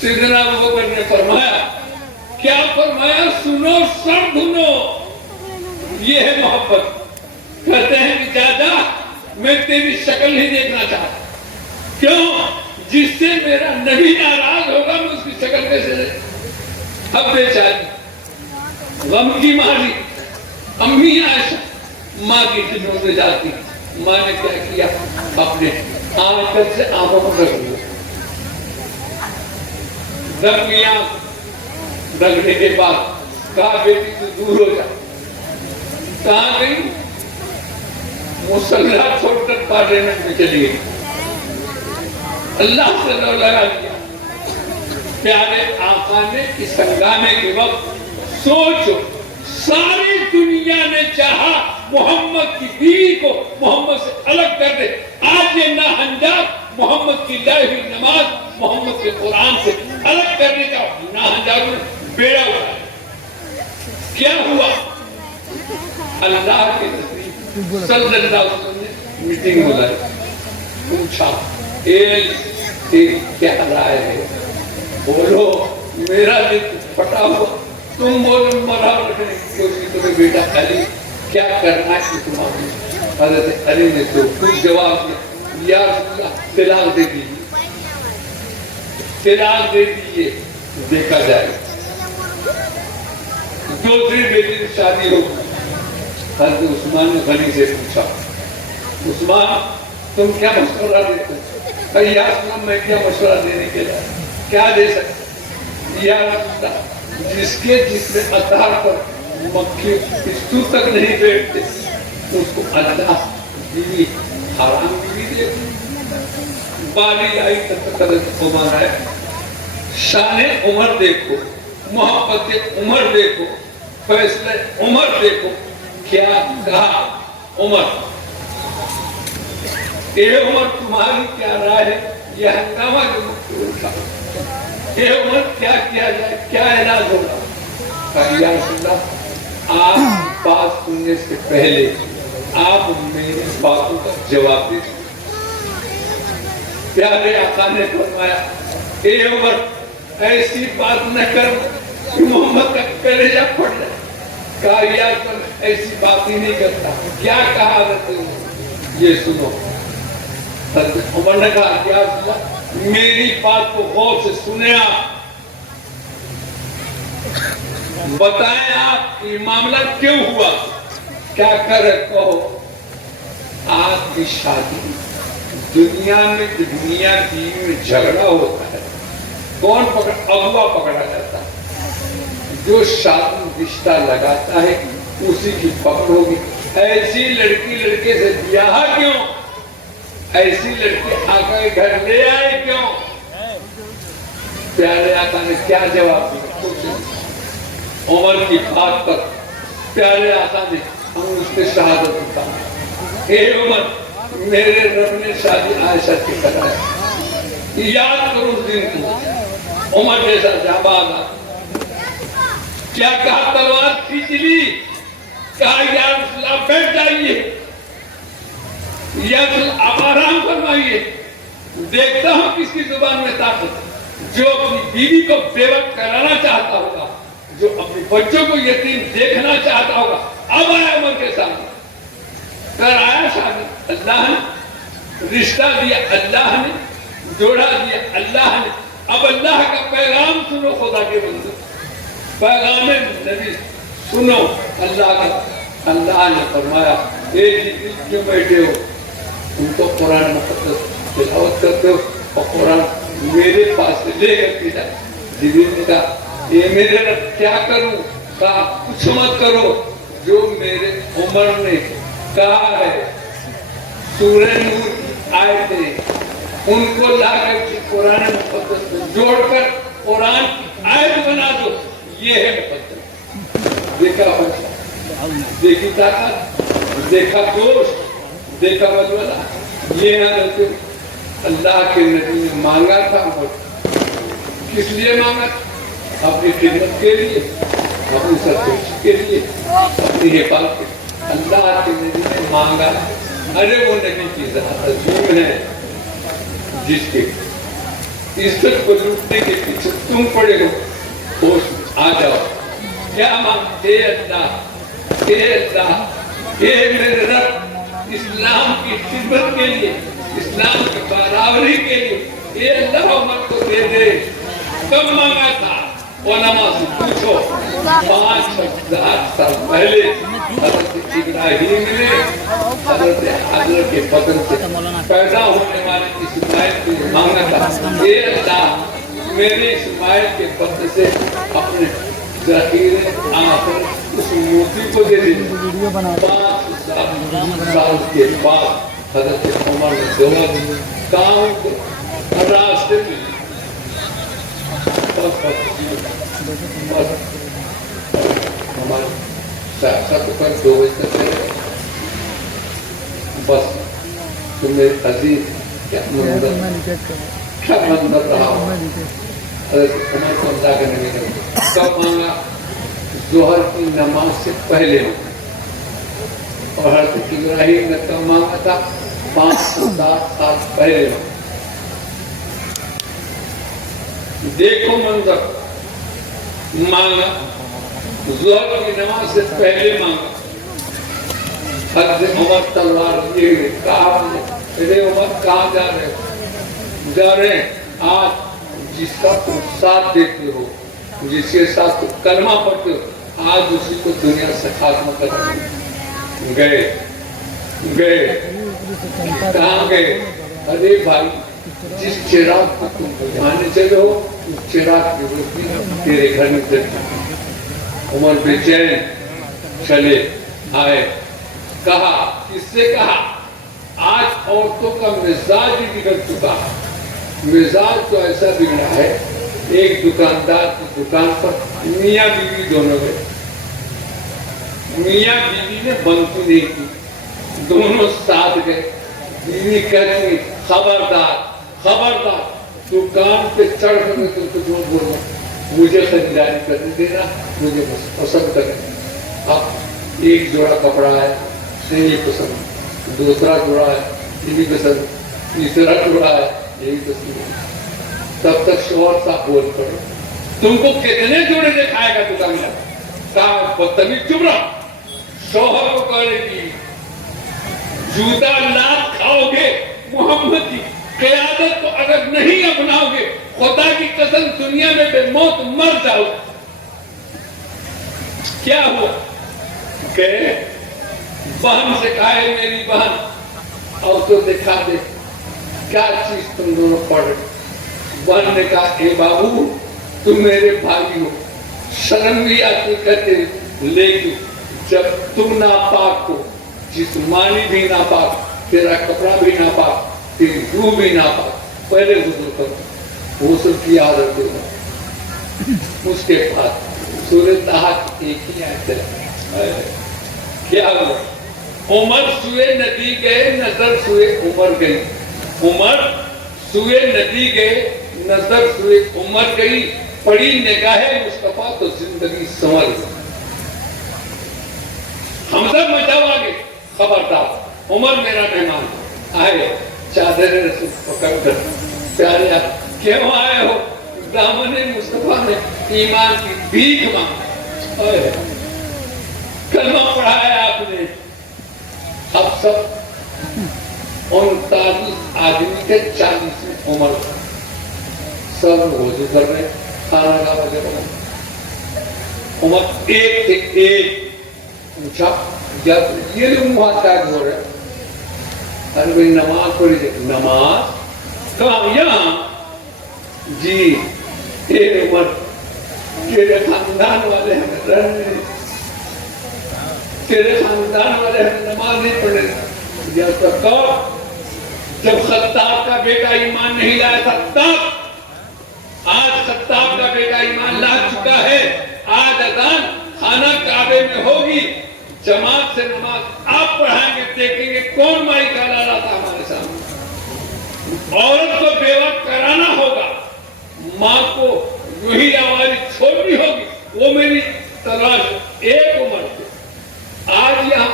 سیدنا ابو بکر نے فرمایا, کیا فرمایا, سنو سر دھنو, یہ ہے محبت. کہتے ہیں کہ جاجا میں تیری شکل نہیں دیکھنا چاہتا. کیوں؟ جس سے میرا نبی ناراض ہوگا میں اس کی شکل کیسے دیکھوں. اب بیچاری غم کی ماری امی عائشہ ماں کی خدمت میں جاتی. ماں نے کیا کیا, اپنے آنکھ سے آنکھوں کو رکھ لیا. رکھ لیا, رکھنے کے بعد کہا بیٹی تو دور ہو جا. کہاں گئی؟ مصلح چھوڑ کر پارلیمنٹ میں چلی گئی. اللہ سے لو لگا لیا. پیارے آقا نے اس ہنگامے کے وقت سوچو, ساری دنیا نے چاہا محمد کی بیوی کو محمد سے الگ کر دے. آج یہ ناہنجار محمد کی لائی ہوئی نماز محمد کے قرآن سے الگ کرنے کا ناہنجاروں نے بیڑا اٹھایا. کیا ہوا؟ اللہ کے نبی صلی اللہ علیہ وسلم نے میٹنگ بلائی. پوچھا کیا رائے ہے, بولو. میرا دل پھٹا ہوا, تم بولو مرا رکھنے کی کوشش, تمہیں بیٹا علی کیا کرنا ہے کہ تمہاری. حضرت علی نے تو کچھ جواب دیا, یا رسول اللہ طلاق دے دیجیے, طلاق دے دیجیے, دیکھا جائے. دوسری بیٹی کی شادی ہو گئی. حضرت عثمان نے غنی سے پوچھا, عثمان تم کیا مشورہ دیتے ہو؟ یا رسول اللہ میں کیا مشورہ دینے کے لیے کیا دے سکتے. یا رسول اللہ جس میں اطہار پر مکھی پستو تک نہیں بیٹھتے اس کو اللہ بیوی حرام بیوی دے. بالی آئی تک حضرت عمر ہے. شان عمر دیکھو, محبت عمر دیکھو, فیصلہ عمر دیکھو. کیا کہا عمر, اے عمر تمہاری کیا رائے ہے. یہ ہنگامہ جو مقتول تھا, اے عمر کیا کیا جائے, کیا علاج ہوگا. کہا یا رسول اللہ آپ بات سننے سے پہلے آپ میری باتوں کا جواب دیجیے. پیارے آقا نے فرمایا اے عمر ایسی بات نہ کر کہ محمد کا کلیجہ پھٹ جائے. کہا یا رسول اللہ ایسی بات ہی نہیں کرتا. کیا کہا حضرت عمر, یہ سنو. حضرت عمر نے کہا یا رسول اللہ میری بات کو غور سے سنیں, آپ بتائیں آپ یہ معاملہ کیوں ہوا, کیا کرے کہو. آپ کی شادی دنیا میں دنیا بیوی میں جھگڑا ہوتا ہے, کون پکڑ, اغوا پکڑا جاتا ہے. جو شادی رشتہ لگاتا ہے اسی کی پکڑ ہوگی. ایسی لڑکی لڑکے سے بیاہ کیوں, ایسی لڑکی آقا کے گھر لے آئے کیوں. پیارے آقا نے کیا جواب دیا. عمر کی بات پر پیارے آقا نے ہم اس کے شہادت اٹھا. اے عمر میرے رب نے شادی عائشہ کی کرائی. یاد کرو اس دن کو, عمر جیسا جانباز آ. کیا کہا, تلوار کھینچ لی. کہا یا رسول اللہ بیٹھ جائیے, یا رسول اللہ آپ آرام فرمائیے. دیکھتا ہوں کس کی زبان میں طاقت. جو اپنی بیوی کو بے وقت کرانا چاہتا ہوگا, جو اپنے بچوں کو یتیم دیکھنا چاہتا ہوگا, اب آیا عمر کے سامنے, کرایا شادی. اللہ نے رشتہ دیا, اللہ نے جوڑا دیا, اللہ نے. اب اللہ کا پیغام سنو خدا کے بندے. پیغام نبی سنو اللہ کا. اللہ نے فرمایا ایک کیوں بیٹھے ہو, تم تو قرآن مقدس تلاوت کرتے ہو اور قرآن میرے پاس لے کر کے جائے. جبریل نے کہا یہ میرے رب کیا کروں؟ کہا کچھ مت کرو, جو میرے عمر نے کہا ہے سورہ نور کی آیتیں ان کو لا کر کے قرآن مقدس میں جوڑ کر قرآن کی آیت بنا دو. یہ ہے مقدس. دیکھا بچہ, دیکھی طاقت, دیکھا گوشت, دیکھا بدولا. یہ حضرت اللہ کے نبی نے مانگا تھا. کس لیے مانگا تھا؟ اپنی خدمت کے لیے, اپنی سرپرستی کے لیے, اپنی حفاظت کے لیے. اللہ کے نبی نے مانگا. ارے وہ نبی کی ذات عظیم ہے جس کے عزت کو لوٹنے کے پیچھے تم پڑے ہو. ہوش آ جاؤ. کیا مانگتے؟ اے اللہ, اے میرے رب, اسلام کی خدمت کے لیے, اسلام کی برابری کے لیے اے اللہ عمر کو دے دے. کب مانگا تھا؟ علماء سے پوچھو. 5000 سال پہلے حضرت ابراہیم نے حضرت حاجر کے بدن سے پیدا ہونے والے اسماعیل کو مانگا تھا. اے اللہ میرے اسماعیل کے بدن سے اپنے ذخیرے آخر اس موتی کو دے دے. 5 سال کے بعد حضرت عمر نے دعا دی. کام کو راستے میں ہمارے سیاست پر 2 بجے تک رہے. بس تو میرے عزیز کیا منظر رہا ہو. حضرت عمر کو اللہ کے نبی نے کب مانگا؟ ظہر کی نماز سے پہلے مانگا. اور حضرت ابراہیم نے کب مانگا تھا؟ 507 سال پہلے مانگا. دیکھو منظر, مانگا ظہر کی نماز سے پہلے مانگا. حضرت عمر تلوار لیے ہوئے کہا میرے عمر کہاں جا رہے ہو؟ جا رہے ہیں آج جس کا تم ساتھ دیتے ہو, جس کے ساتھ تم کلمہ پڑھتے ہو, آج اسی کو دنیا سے خاتمہ کر گئے. کہاں گئے؟ ارے بھائی جس چراغ کو تم بجھانے چلے ہو اس چراغ کی روشنی تیرے گھر میں چلتی. عمر بے چین چلے آئے. کہا, کس سے کہا؟ آج عورتوں کا مزاج ہی بگڑ چکا. مزاج تو ایسا بگڑا ہے, ایک دکاندار کی دکان پر میاں بیوی دونوں گئے. میاں بیوی نے بند نہیں کی, دونوں ساتھ گئے. بیوی کہتی خبردار خبردار, دکان پہ چڑھ کر میں تم کو جو بولوں, مجھے خریداری کرنے دینا, مجھے پسند کرنا. اب ایک جوڑا کپڑا ہے یہ پسند, دوسرا جوڑا ہے یہ بھی پسند, تیسرا جوڑا ہے یہ بھی پسند. تب تک شوہر صاحب بول پڑے تم کو کتنے جوڑے دکھائے گا دکاندار؟ کہا بدتمیز چپ رہو. شوہر کو کہے گی جوتا لات کھاؤ گے, محمد کی قیادت کو اگر نہیں اپناؤ گے خدا کی قسم دنیا میں بے موت مر جاؤ. کیا ہوا کہ بہن سے کہا ہے میری بہن اور تو دکھا دے کیا چیز تم دونوں پڑھ. بہن نے کہا اے بابو تم میرے بھائی ہو, شرم بھی آتی کہتے, لیکن جب تم ناپاک ہو, جسمانی بھی ناپاک, تیرا کپڑا بھی ناپاک, تیری روح بھی ناپاک, پہلے غسل کرو. غسل کی عادت دو. اس کے بعد سورہ طٰہٰ کی ایک ہی آیت ہے. کیا ہوا؟ عمر سوئے ندی گئے, نظر سوئے عمر گئی. عمر سوئے ندی گئے, نظر سوئے عمر گئی. پڑی نگاہ مصطفیٰ تو زندگی سنور گئی. ہم سب مچاو آگے, خبردار عمر میرا مہمان. آئے چادر رسول پکڑ کر, پیارے آپ کیوں آئے ہو؟ دامن مصطفیٰ نے ایمان کی بھیک مانگی. کلمہ پڑھایا آپ نے. اب سب 39 آدمی کے 40 میں عمر, سب وضو کر رہے, کھانا کا وجہ بنا. عمر ایک تھے ایک. پوچھا یہ منہ ہاتھ ہو رہا ہے. ارے بھائی نماز پڑھی جائے. نماز کہاں؟ یہاں. جی اے عمر تیرے خاندان والے ہمیں رہنے، تیرے خاندان والے ہمیں نماز نہیں پڑھے. یا تو کب جب خطاب کا بیٹا ایمان نہیں لایا تھا تب. آج خطاب کا بیٹا ایمان لا چکا ہے. آج اذان خانہ کعبے میں ہوگی، جماعت سے نماز آپ پڑھائیں گے. دیکھیں گے کون مائی کا لا رہا تھا ہمارے سامنے. عورت کو بیوہ کرانا ہوگا، ماں کو وہی آواز چھوڑنی ہوگی. وہ میری تلاش ایک عمر تھی. آج یہاں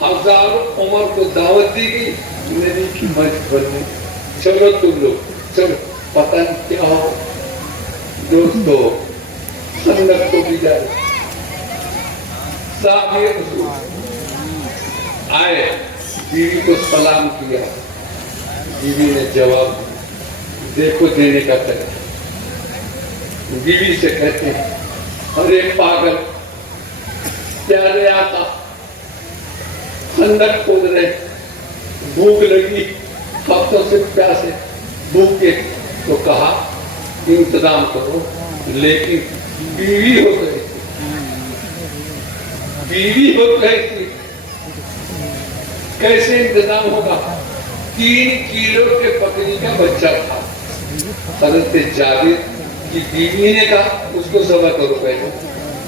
ہزاروں عمر کو دعوت دی گئی. میری کی مجبوری. چلو تم لوگ چلو، پتہ نہیں کیا ہو. دوستو سنگت کو بھی جائے. صاحب آئے، بیوی کو سلام کیا. بیوی نے جواب دیکھو دینے کا طریقہ. بیوی سے کہتے ہیں ارے پاگل پیارے آقا خندق کھود رہے، بھوک لگی، ہفتوں سے پیاسے بھوکے. تو کہا انتظام کرو. لیکن بیوی ہو گئی، بیوی ہو گئی، کیسے انتظام ہوگا؟ 3 کلو کے بکری کا بچہ تھا. حضرت جابر کی بیوی نے کہا اس کو ذبح کرو، پہلے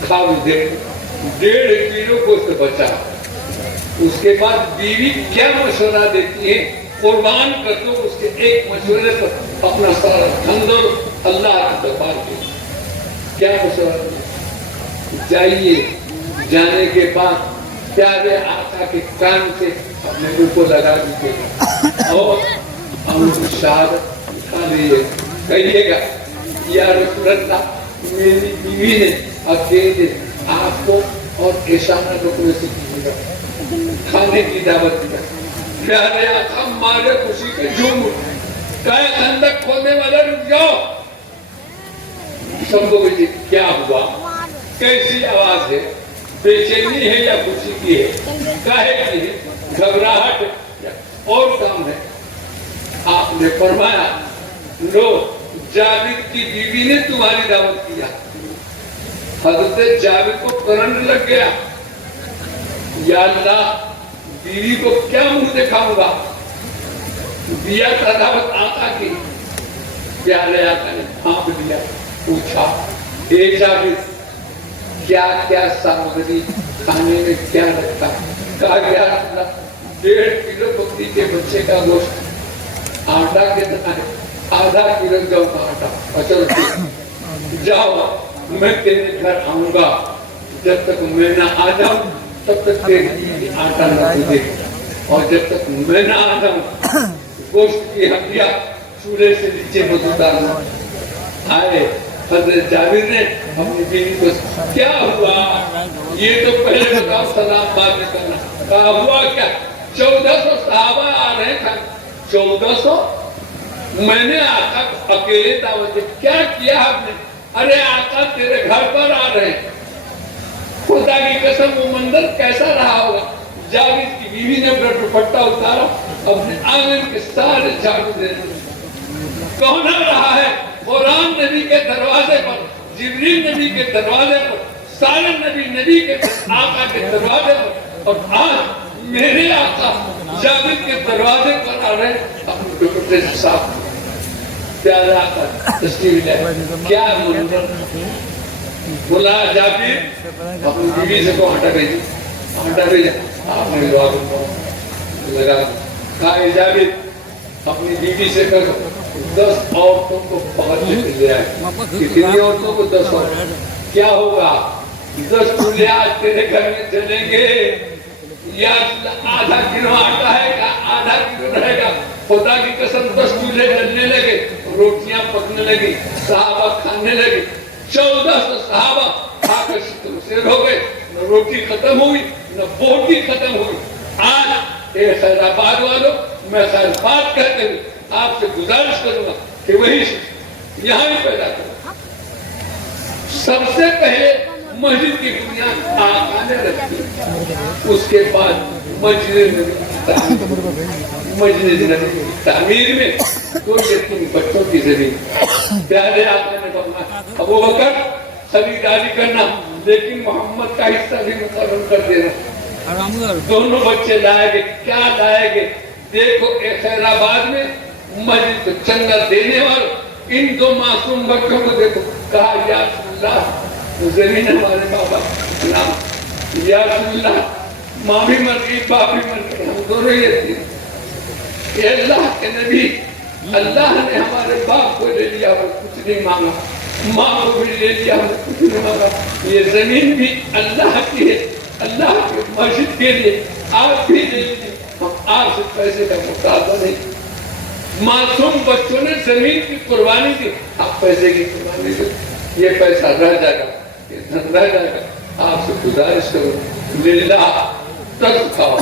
کھاؤ. 1.5 کلو گوشت بچا. اس کے بعد بیوی کیا مشورہ دیتی ہے؟ قربان کر دو. اس کے ایک مشورے پر اپنا سارا خنجر اللہ کے دربار کے. کیا مشورہ؟ جائیے، جانے کے بعد پیارے آقا کے کان سے اپنے منہ کو لگا دیجیے اور ہم شہادت کھا لیجیے. کہیے گا یا رسول اللہ میری بیوی نے اکیلے آپ کو اور اشارہ رکھنے سے کھانے کی دعوت دیا. پیارے آقا مارے خوشی کے جھوم کہے خندق کھودنے والے رک جاؤ. سب کو بجے کیا ہوا؟ کیسی آواز ہے؟ بے چینی ہے یا خوشی کی ہے؟ کاہے کی ہے؟ گھبراہٹ اور کام ہے؟ آپ نے فرمایا لو جابر کی بیوی نے تمہاری دعوت کیا. حضرت جابر کو کرنٹ لگ گیا. یا اللہ بیوی کو کیا منہ دکھاؤں گا؟ دیا تھا دعوت آقا کی. پیارے آقا نے ہانپ دیا. پوچھا اے جابر کیا کیا سامگری کھانے میں کیا رکھا؟ کہا گیا 1.5 کلو بکری کے بچے کا گوشت. آٹا کتنا ہے؟ آدھا کلو گیہوں کا آٹا. چلو جاؤ میں تیرے گھر آؤں گا. جب تک میں نہ آ جاؤں تب تک تیری بیوی آٹا نہ دے. اور جب تک میں نہ آ جاؤں گوشت کی ہڈیاں چولہے سے نیچے مت اتارنا. آئے حضرت جابر نے اپنی بیوی کو کیا ہوا یہ تو پہلے بتاؤ، سلام بعد میں کرنا. کہا ہوا کیا؟ 1400 صحابہ آ رہے تھے. 1400 میں نے آقا اکیلے دعوت دی. کیا کیا آپ نے؟ ارے آقا تیرے گھر پر آ رہے ہیں. خدا کی قسم وہ منظر کیسا رہا ہوگا. جابر کی بیوی نے اپنا دوپٹہ اتارا، اپنے آنگن کے سارے جھاڑو دے کون آ رہا ہے؟ قرآن نبی کے دروازے پر، جبریل نبی کے دروازے پر، سارے نبی کے آقا کے دروازے پر. اور آج میرے آقا جابر کے دروازے پر آ رہے ہیں اپنے دوپٹے سے صاف. پیارا آقا تشریف لے. کیا منظر! بولا جابر اپنی بیوی سے کو آٹا بھیجی. آٹا بھیجا. آپ نے دعا لگا. کہا جابر اپنی بیوی سے کہو 10 عورتوں کو پکڑ کے لے آئے. کتنی عورتوں کو؟ 10 عورتوں. کیا ہوگا؟ 10 چولہے آج تیرے گھر میں چلیں گے. یا آدھا کلو آٹا ہے گا، آدھا کلو رہے گا. خدا کی قسم 10 چولہے جلنے لگے، روٹیاں پکنے لگی، صحابہ کھانے لگے. 1400 صحابہ کھا کر شکر سے ہو گئے. نہ روٹی ختم ہوئی نہ بوٹی ختم ہوئی. آج اے خیر آباد والوں میں خیر بات کہتے ہوئے آپ سے گزارش کروں گا کہ وہی یہاں ہی پیدا کرو. سب سے پہلے مسجد کی بنیاد آقا نے رکھی. اس کے بعد مسجد نبی تعمیر میں دو یتیم بچوں کی زمین. پیارے آقا نے فرمایا ابو بکر خریداری کرنا لیکن محمد کا حصہ بھی مقرر کر دینا. دونوں بچے لائے گے. کیا لائے گے؟ دیکھو خیر آباد میں مسجد کو چندہ دینے والوں ان دو معصوم بچوں کو دیکھو. کہا یا رسول اللہ زمین ہمارے بابا نام. یا رسول اللہ ماں بھی مر گئی باپ بھی مر گئی ہم دونوں یتیم. اے اللہ کے نبی اللہ نے ہمارے باپ کو لے لیا اور کچھ نہیں مانگا, ماں کو بھی لے لیا ہم نے کچھ نہیں مانگا. یہ زمین بھی اللہ کی ہے, اللہ کے مسجد کے لیے آپ بھی لے لیجیے, ہم آپ سے پیسے کا مطالبہ نہیں. معصوم بچوں نے زمین کی قربانی دی, آپ پیسے کی قربانی دی. یہ پیسہ رہ جائے گا, یہ دھن رہ جائے گا. آپ سے گزارش کرو للہ ترس کھاؤ,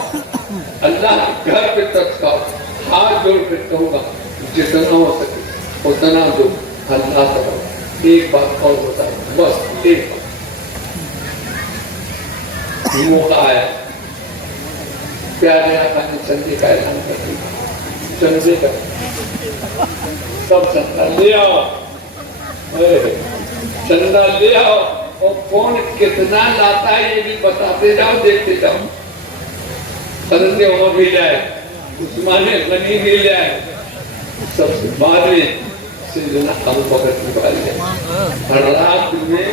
اللہ کے گھر پہ ترس کھاؤ. ہاتھ جوڑ کے کہوں گا جتنا ہو سکے اتنا دو. اللہ کرو. ایک بات اور بتاؤ, بس ایک بات. موقع آیا پیارے آقا نے چندے کا اعلان کر دیا. چندے کا سب چندہ لے آؤ, چندہ لے آؤ, اور کون کتنا لاتا ہے یہ بھی بتاتے جاؤ, دیکھتے جاؤ. حضرت عمر بھی جائے, عثمان غنی بھی جائے, سب سے بعد میں سیدنا ابو بکر کی باری ہے. رات میں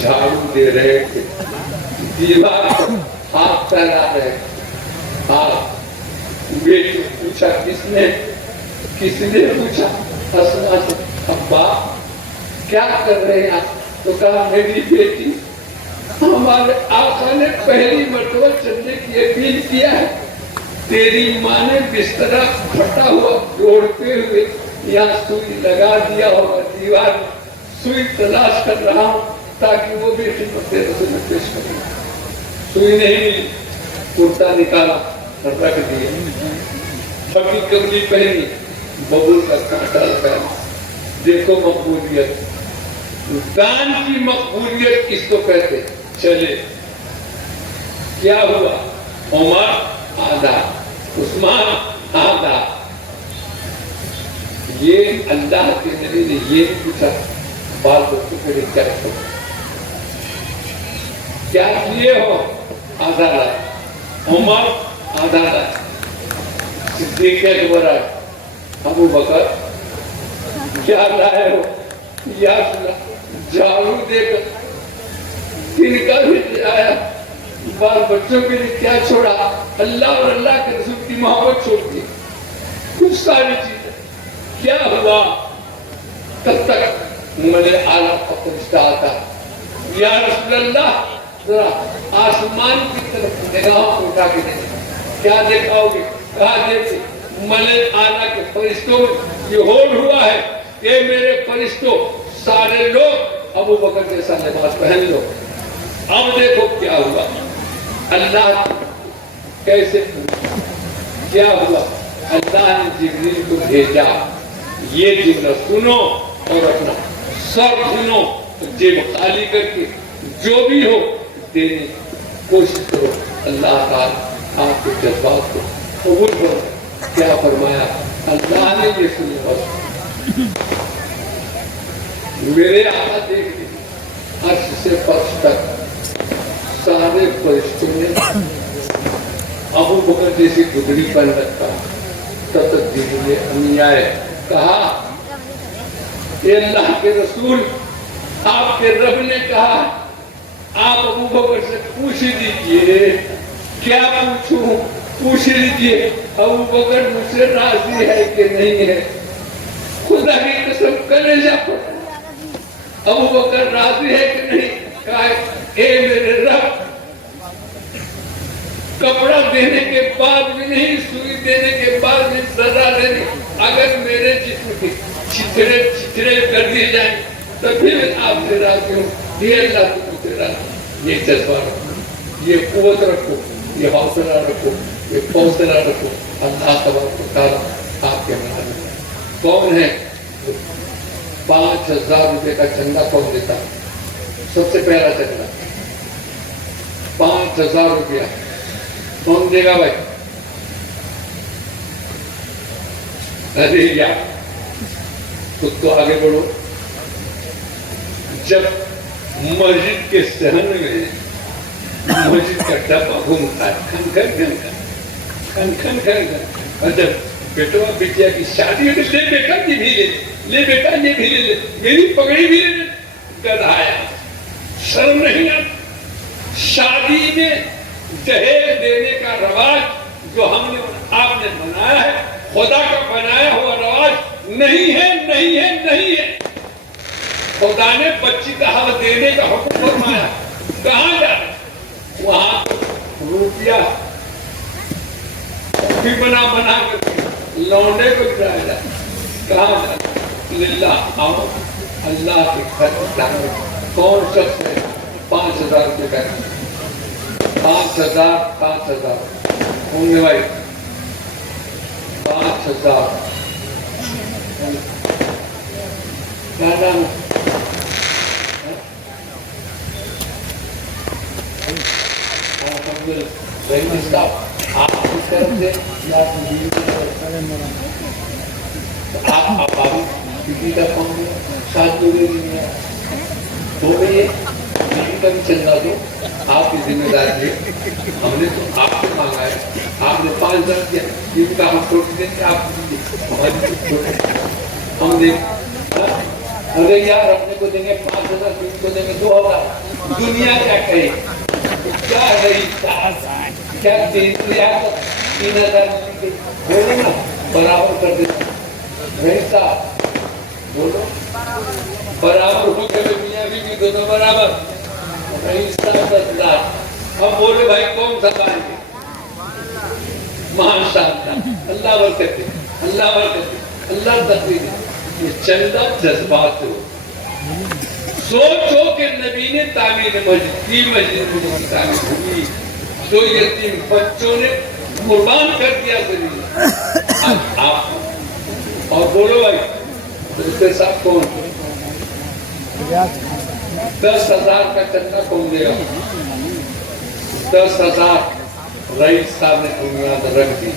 جھاڑو دے رہے تھے, دیوار پر ہاتھ پھیلا رہے. بیٹی پوچھا کس نے پوچھا اسما سے ابا کیا کر رہے ہیں آپ؟ تو کہا میری بیٹی ہمارے آقا نے پہلی مرتبہ چندے کی اپیل کیا ہے. تیری ماں نے بسترا پھٹا ہوا جوڑتے ہوئے یہاں سوئی لگا دیا ہوگا دیوار میں. سوئی تلاش کر رہا ہوں تاکہ وہ بھی خدمت رسول میں پیش کرے. سوئی نہیں ملی, کرتا نکالا رکھ دیا, پھٹی کملی پہنی, ببول کا کانٹا لگایا. دیکھو مقبولیت, دان کی مقبولیت کس کو کہتے. چلے کیا ہوا, عمر آدھا, عثمان آدھا. یہ اللہ کے نبی نے یہ نہیں پوچھا بال بچوں کے لیے کیا کرو, کیا کیے ہو, آدھا لائے. عمر آدھا لائے. صدیق اکبر آئے, ابو بکر کیا لائے ہو, یا جھاڑو دے کر تین کا بھی آیا. بال بچوں کے لیے کیا چھوڑا, اللہ اور اللہ کے رسول کی محبت چھوڑ دی. کچھ ساری چیزیں. کیا ہوا, تب تک مجھے اعلیٰ کا فرشتہ آتا, یا رسول اللہ ذرا آسمان کی طرف نگاہ اٹھا کے دیکھیں. کیا دیکھاؤ گے؟ کہا دیکھیں ملک اعلیٰ کے فرشتوں میں یہ ہول ہوا ہے کہ میرے فرشتوں سارے لوگ ابو بکر جیسا لباس پہن لو. اب دیکھو کیا ہوا, اللہ کیسے کیا ہوا. اللہ نے جبریل کو بھیجا, یہ جملہ سنو اور اپنا سر سنو, جیب خالی کر کے جو بھی ہو دینے کی کوشش کرو. اللہ تعالیٰ آپ کے جذبات کو قبول کرو. کیا فرمایا اللہ نے, یہ سنی بس میرے آقا دیکھ لی عرش سے فرش تک سارے فرشتوں نے ابو بکر جیسی گدڑی پہن رکھا. تب تک جبریل امی آئے, کہا اے اللہ کے رسول آپ کے رب نے کہا آپ ابو بکر سے پوچھ لیجیے. کیا پوچھوں, پوچھ لیجیے ابو بکر مجھ سے راضی ہے کہ نہیں ہے. خدا کی قسم کلیجہ پھٹا, ابو بکر راضی ہے کہ نہیں. کہا اے میرے رب, کپڑا دینے کے بعد بھی نہیں, سوئی دینے کے بعد بھی سزا دینے, اگر میرے جسم کے چھترے کر دیے جائیں تبھی میں آپ سے راضی ہوں. یہ اللہ کی مجھ سے راضی. یہ جذبہ رکھو, یہ قوت رکھو, یہ حوصلہ رکھو, یہ حوصلہ رکھو. اللہ تبارک و تعالیٰ آپ کے مدد میں. کون ہے 5,000 روپے کا چندہ کون دیتا؟ سب سے پہلا چندہ 5,000 روپیہ کون دے گا بھائی؟ ارے یار خود تو آگے بڑھو. جب مسجد کے صحن میں مسجد کا ڈبہ گھومتا ہے کھن کھن کھن کھن کھن کھن کھن, اور جب بیٹوا بیٹیا کی شادی ہوتی لے بیٹا یہ بھی لے بیٹا یہ بھی لے میری پگڑی بھی لے, گدھایا شرم نہیں آتی. شادی میں دہیج دینے کا رواج جو ہم نے آپ نے بنایا ہے خدا کا بنایا ہوا رواج نہیں ہے, نہیں ہے, نہیں ہے. خدا نے بچی کا حق دینے کا حکم فرمایا, کہاں جائے وہاں روپیہ بھی بنا کر لونے کو جائے جائے, کہاں جائے للہ آؤ اللہ کے گھر. کون شخص ہے 5,000 روپے کا 5,000 ہوں گے بھائی 5,000 کیا نام آپ اس طرف سے آپ بیوی کا کام ساتھ جو ہو گئی ہے, بیوی کا بھی چندہ دو, آپ کی ذمہ داری ہے. ہم نے تو آپ سے مانگا ہے, آپ نے 5,000 دیا, بیوی کا ہم چھوڑ دیں گے, آپ ہماری ہم دیں گے. ارے یار اپنے کو دیں گے 5,000, بیوی کو دیں گے 2,000. دنیا کیا کہے, کیا رہی کیا 3,000 بولو نا برابر کر دیتے نہیں صاحب, بولو برابر ہو کے میاں بیوی دونوں برابر نہیں صاحب. 10,000 ہم بولے بھائی کون سا پائیں گے؟ ماشاء اللہ, اللہ برکت دے, اللہ برکت دے, اللہ تقدیر. یہ چندہ جذبات ہو. سوچو کہ نبی نے تعمیر مسجد کی, مسجد کی تعمیر ہوئی, 2 یتیم بچوں نے قربان کر دیا زمین. آپ اور بولو بھائی اس کے ساتھ کون 10,000 کا چندہ کون دے گا؟ 10,000 رئیس صاحب نے بنیاد رکھ دی.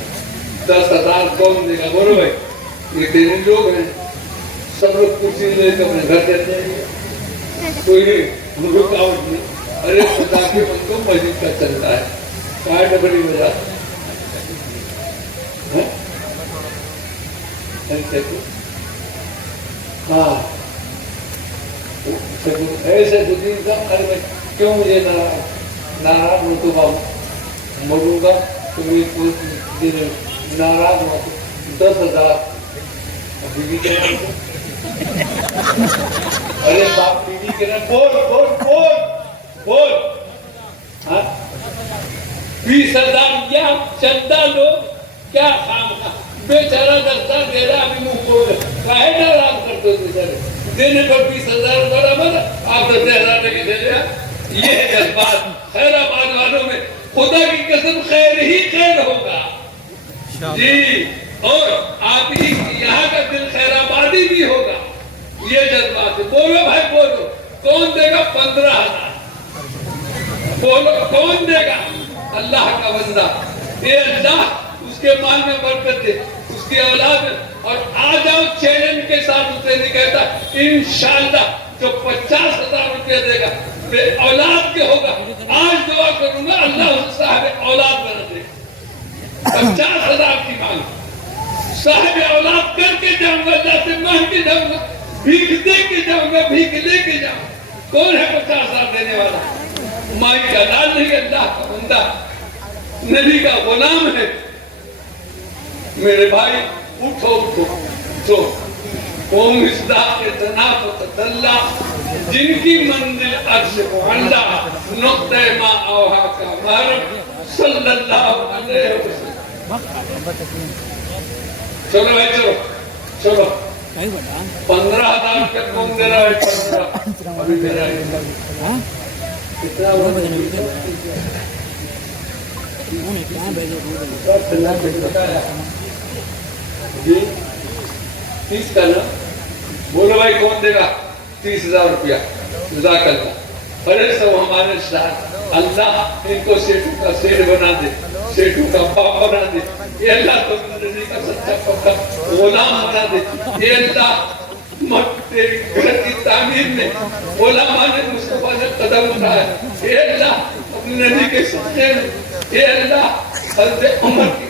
10,000 کون دے گا؟ بولو بھائی. یہ دینے لوگ ہیں, سب لوگ کرسی لے کے اپنے گھر دیتے ہیں, کوئی رکاوٹ نہیں. ارے خدا کے بندوں مسجد کا چندہ ہے, کیا ڈبری بجا ہاں ایسے بدین کا کیوں مجھے ناراض ہو تو بابو مروں گا تو ناراض ہوا تو 10,000 بیوی کے نام. ارے باپ بیوی کے نام بول بول بول بول. 20,000 یا چندہ لو کیا خام کا بیچارہ 10,000 دے رہا, ابھی منہ کھول رہے, کاہے ناراض کرتے ہو بیچارے؟ دینے پر 20,000 برابر, آپ 10,000 لے کے دے دیا. یہ ہے جذبات. خیر آباد والوں میں خدا کی قسم خیر ہی خیر ہوگا جی, اور آپ ہی یہاں کا دل خیر آبادی بھی ہوگا. یہ جذبات ہے. بولو بھائی بولو, کون دے گا 15,000؟ بولو کون دے گا؟ اللہ کا بندہ. اے اللہ اس کے مال میں برکت دے, اس کی اولاد میں. اور آ جاؤ چیلنج کے ساتھ, اسے نہیں کہتا انشاءاللہ جو 50,000 روپے دے گا بے اولاد کے ہوگا, آج دعا کروں گا اللہ اس صاحب اولاد بنا دے. 50,000 کی مانگ صاحب اولاد کر کے جاؤں گا, اللہ سے مانگ کے جاؤں گا, بھیک دے کے جاؤں گا, بھیک لے کے جاؤں. کون ہے 50,000 دینے والا؟ مائی کا لال نہیں, اللہ کا بندہ, نبی کا غلام ہے. میرے بھائی اٹھو اٹھو اٹھو. قوم اصلاح کے جناب تدلّا, جن کی منزل عرش معلیٰ, نقطہ ما اوہا کا محرم صلی اللہ علیہ وسلم. چلو بھائی چلو چلو. 15,000 روپے کون دے رہا ہے؟ 15 ابھی دے رہا ہے. کتنا جی 30 کا نا. بولو بھائی کون دے گا 30,000 روپیہ؟ جزاک اللہ. ارے سب ہمارے ساتھ اللہ ان کو سیٹوں کا سیر بنا دے، سیٹوں کا باپ بنا دے، یہ اللہ تو نبی کا سچا پکا غلام بنا دے، یہ اللہ تیری گھر کی تعمیر میں علماء نے مصطفیٰ نے قدم اٹھایا، یہ اللہ اپنے نبی کے صدقے میں، یہ اللہ حضرت عمر کی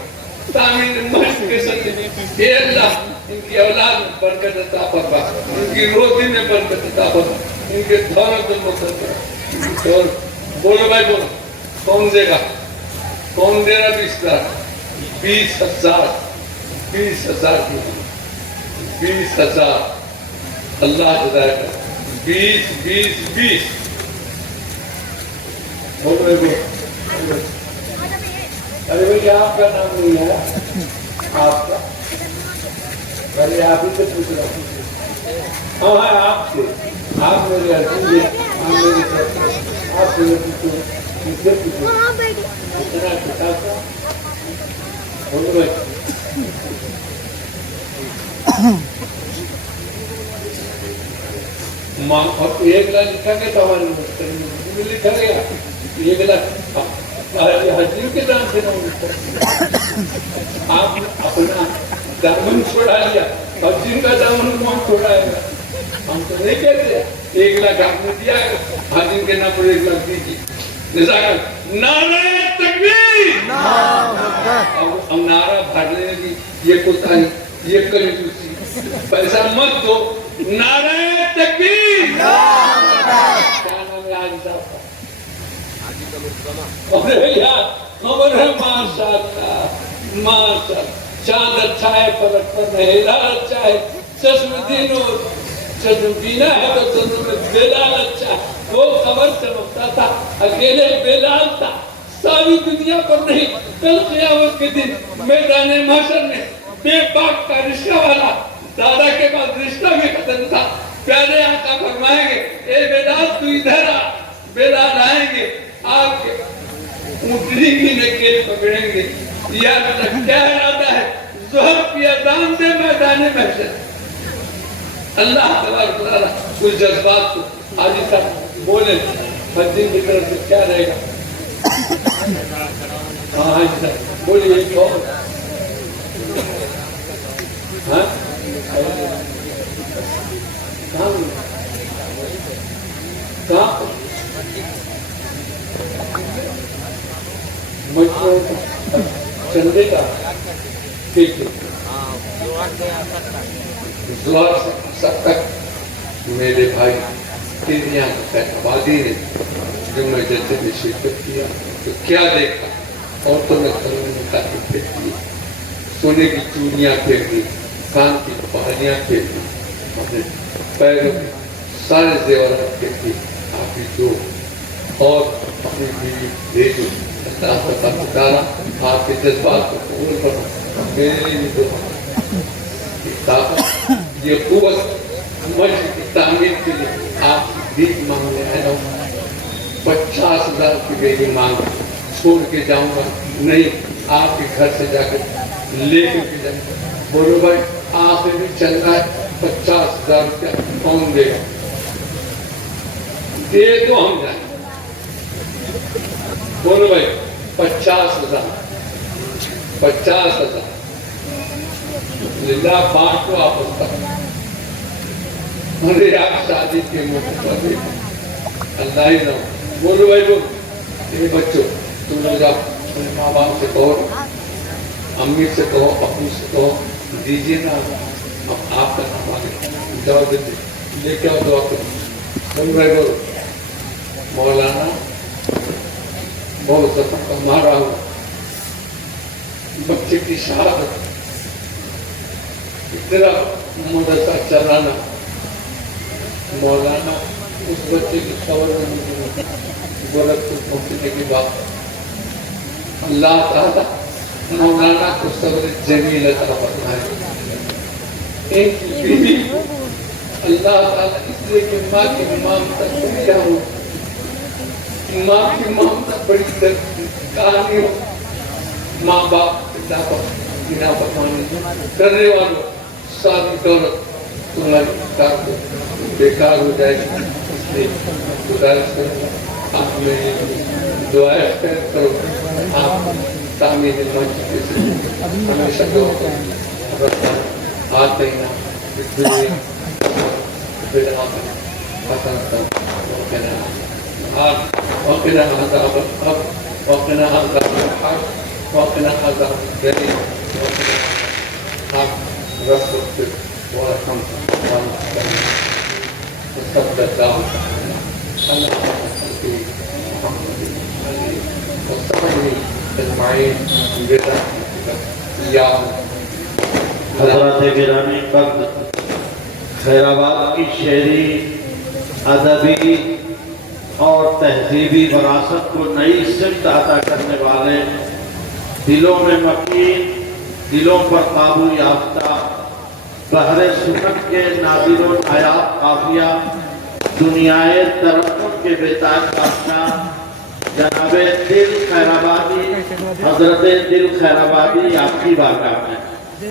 تعمیر مسجد کے صدقے میں، یہ اللہ ان کی اولاد میں برکت عطا فرما، ان کی روزی میں برکت عطا فرما، ان کے دولت میں برکت اور بولو بھائی بولو، کون دے گا؟ کون دے رہا بستر؟ 20,000 20,000 کی 20,000 اللہ جزائے گا 20 بولو بھائی بولو۔ ارے بھائی آپ کا نام نہیں ہے آپ کا؟ پہلے آپ ہی سے پوچھ رہا ہوں۔ ہاں آپ سے، آپ میرے حسین جی، آپ میرے ساتھ، آپ سے پوچھو، مجھ سے پوچھو اتنا کتاب کا بولو بھائی۔ اور 1 لاکھ لکھا گیا تھا ہمارے میں لکھا گیا 1 لاکھ حجیم کے نام سے نام آپ نے اپنا دامن چھوڑا لیا، حجیم کا دامن کون چھوڑائے گا؟ ہم تو نہیں کہتے 1 لاکھ آپ نے دیا ہے، حجیم کے نام پر 1 لاکھ دیجیے۔ نزاکت نعرہ تکبیر، اب نعرہ بھرنے کی یہ کوتاہی، یہ کنجوسی، پیسہ مت دو، نعرہ تکبیر۔ کیا نام ہے حاجی صاحب کا؟ ارے یار خبر ہے ماشاءاللہ ماشاءاللہ، چاند اچھا ہے پلک پر ہے، ہلال اچھا ہے، چشم دین اور چشم بینا ہے تو چشم میں بلال اچھا ہے۔ وہ خبر چمکتا تھا، اکیلے بلال تھا، ساری دنیا پر نہیں۔ کل قیامت کے دن میدان محشر میں بے باک کا رشتہ والا، دادا کے بعد رشتہ بھی ختم تھا، پیارے آقا فرمائیں گے اے بلال تو ادھر آ۔ بلال آئیں گے، آپ کے اونٹنی کی نکیل پکڑیں گے، یا اللہ کیا ارادہ ہے؟ ظہر کی اذان سے میدان محشر۔ اللہ تبارک و تعالیٰ کچھ جذبات کو حاجی صاحب بولیں، مسجد کی طرف سے کیا رہے گا؟ ہاں حاجی صاحب بولیے ایک اور۔ ہاں کہاں مجھے چندے کا ٹھیک ہے زوار سے تک میرے بھائی تیریاں آبادی نے جو میں جلسے میں شرکت کیا تو کیا دیکھا؟ عورتوں نے قانون کا پھینک دی، سونے کی چوڑیاں پھینک دی، کان کی پہاڑیاں پھینک دی، اپنے پیروں کے سارے زیورات پھینک دی۔ آپ کی جو اور اپنی بیوی بھیجو، اللہ تعالیٰ آپ کے جذبات کو قبول کرو۔ میرے لیے بھی طاقت، یہ قوت مسجد کی تعمیر کے لیے آپ کی بھیک مانگنے آیا ہوں۔ 50,000 کی میری مانگ چھوڑ کے جاؤں گا نہیں، آپ کے گھر سے جا کر لے کے جاؤں گا۔ بولو بھائی آخر بھی چل رہا ہے، 50,000 روپیہ کون دے گا؟ دے تو ہم جائیں۔ بولو بھائی 50,000 50,000 للہ بات کو آپ ہوتا ارے آپ شادی کے موقع پر بھی اللہ ہی نہ ہو۔ بولو بھائی بولو، یہ بچوں تم لوگ اپنے ماں باپ سے کہو، امی سے کہو، ابو سے کہو، دیجیے نا اب آپ کا نام آگے دعا دیتے لے کے آؤ دعا کرو۔ بولو بھائی بولو، مولانا بہت زخم کا مارا ہوا بچے کی شہادت، اتنا مدرسہ چلانا، مولانا اس بچے کی خبر میں گورکھپور پہنچنے کے بعد اللہ تعالیٰ مولانا کو صبر جمیل عطا فرمائے۔ ایک بیوی اللہ تعالیٰ اس لیے کہ ماں کی مامتا کیا ہو، ماں کی مامتا بڑی کہانی ہو، ماں باپ پتا بنا فرمانے کرنے والوں ساری دولت تمہاری بیکار ہو جائے گی۔ خدا سے آپ میں دعائیں خیر کرو، آپ تعمیر منچ کے سے ہمیشہ دعا کرو، ہاتھ دینا دنیا بالآخر حسنة وقنا عذاب القبر وقنا عذاب الحرب وقنا عذاب الجحيم واغفر وارحم وصدق دعوة على خلقه محمد وصحبه اجمعين برحمتك يا حضرات گرامی قدر، خیر آباد کی شعری، ادبی اور تہذیبی وراثت کو نئی سمت عطا کرنے والے، دلوں میں مکین، دلوں پر قابو یافتہ، بحر سکت کے نادر و نایاب قافیہ، دنیائے ترقب کے بیتاج بادشاہ جناب دل خیر آبادی، حضرت دل خیر آبادی آپ کی بارگاہ میں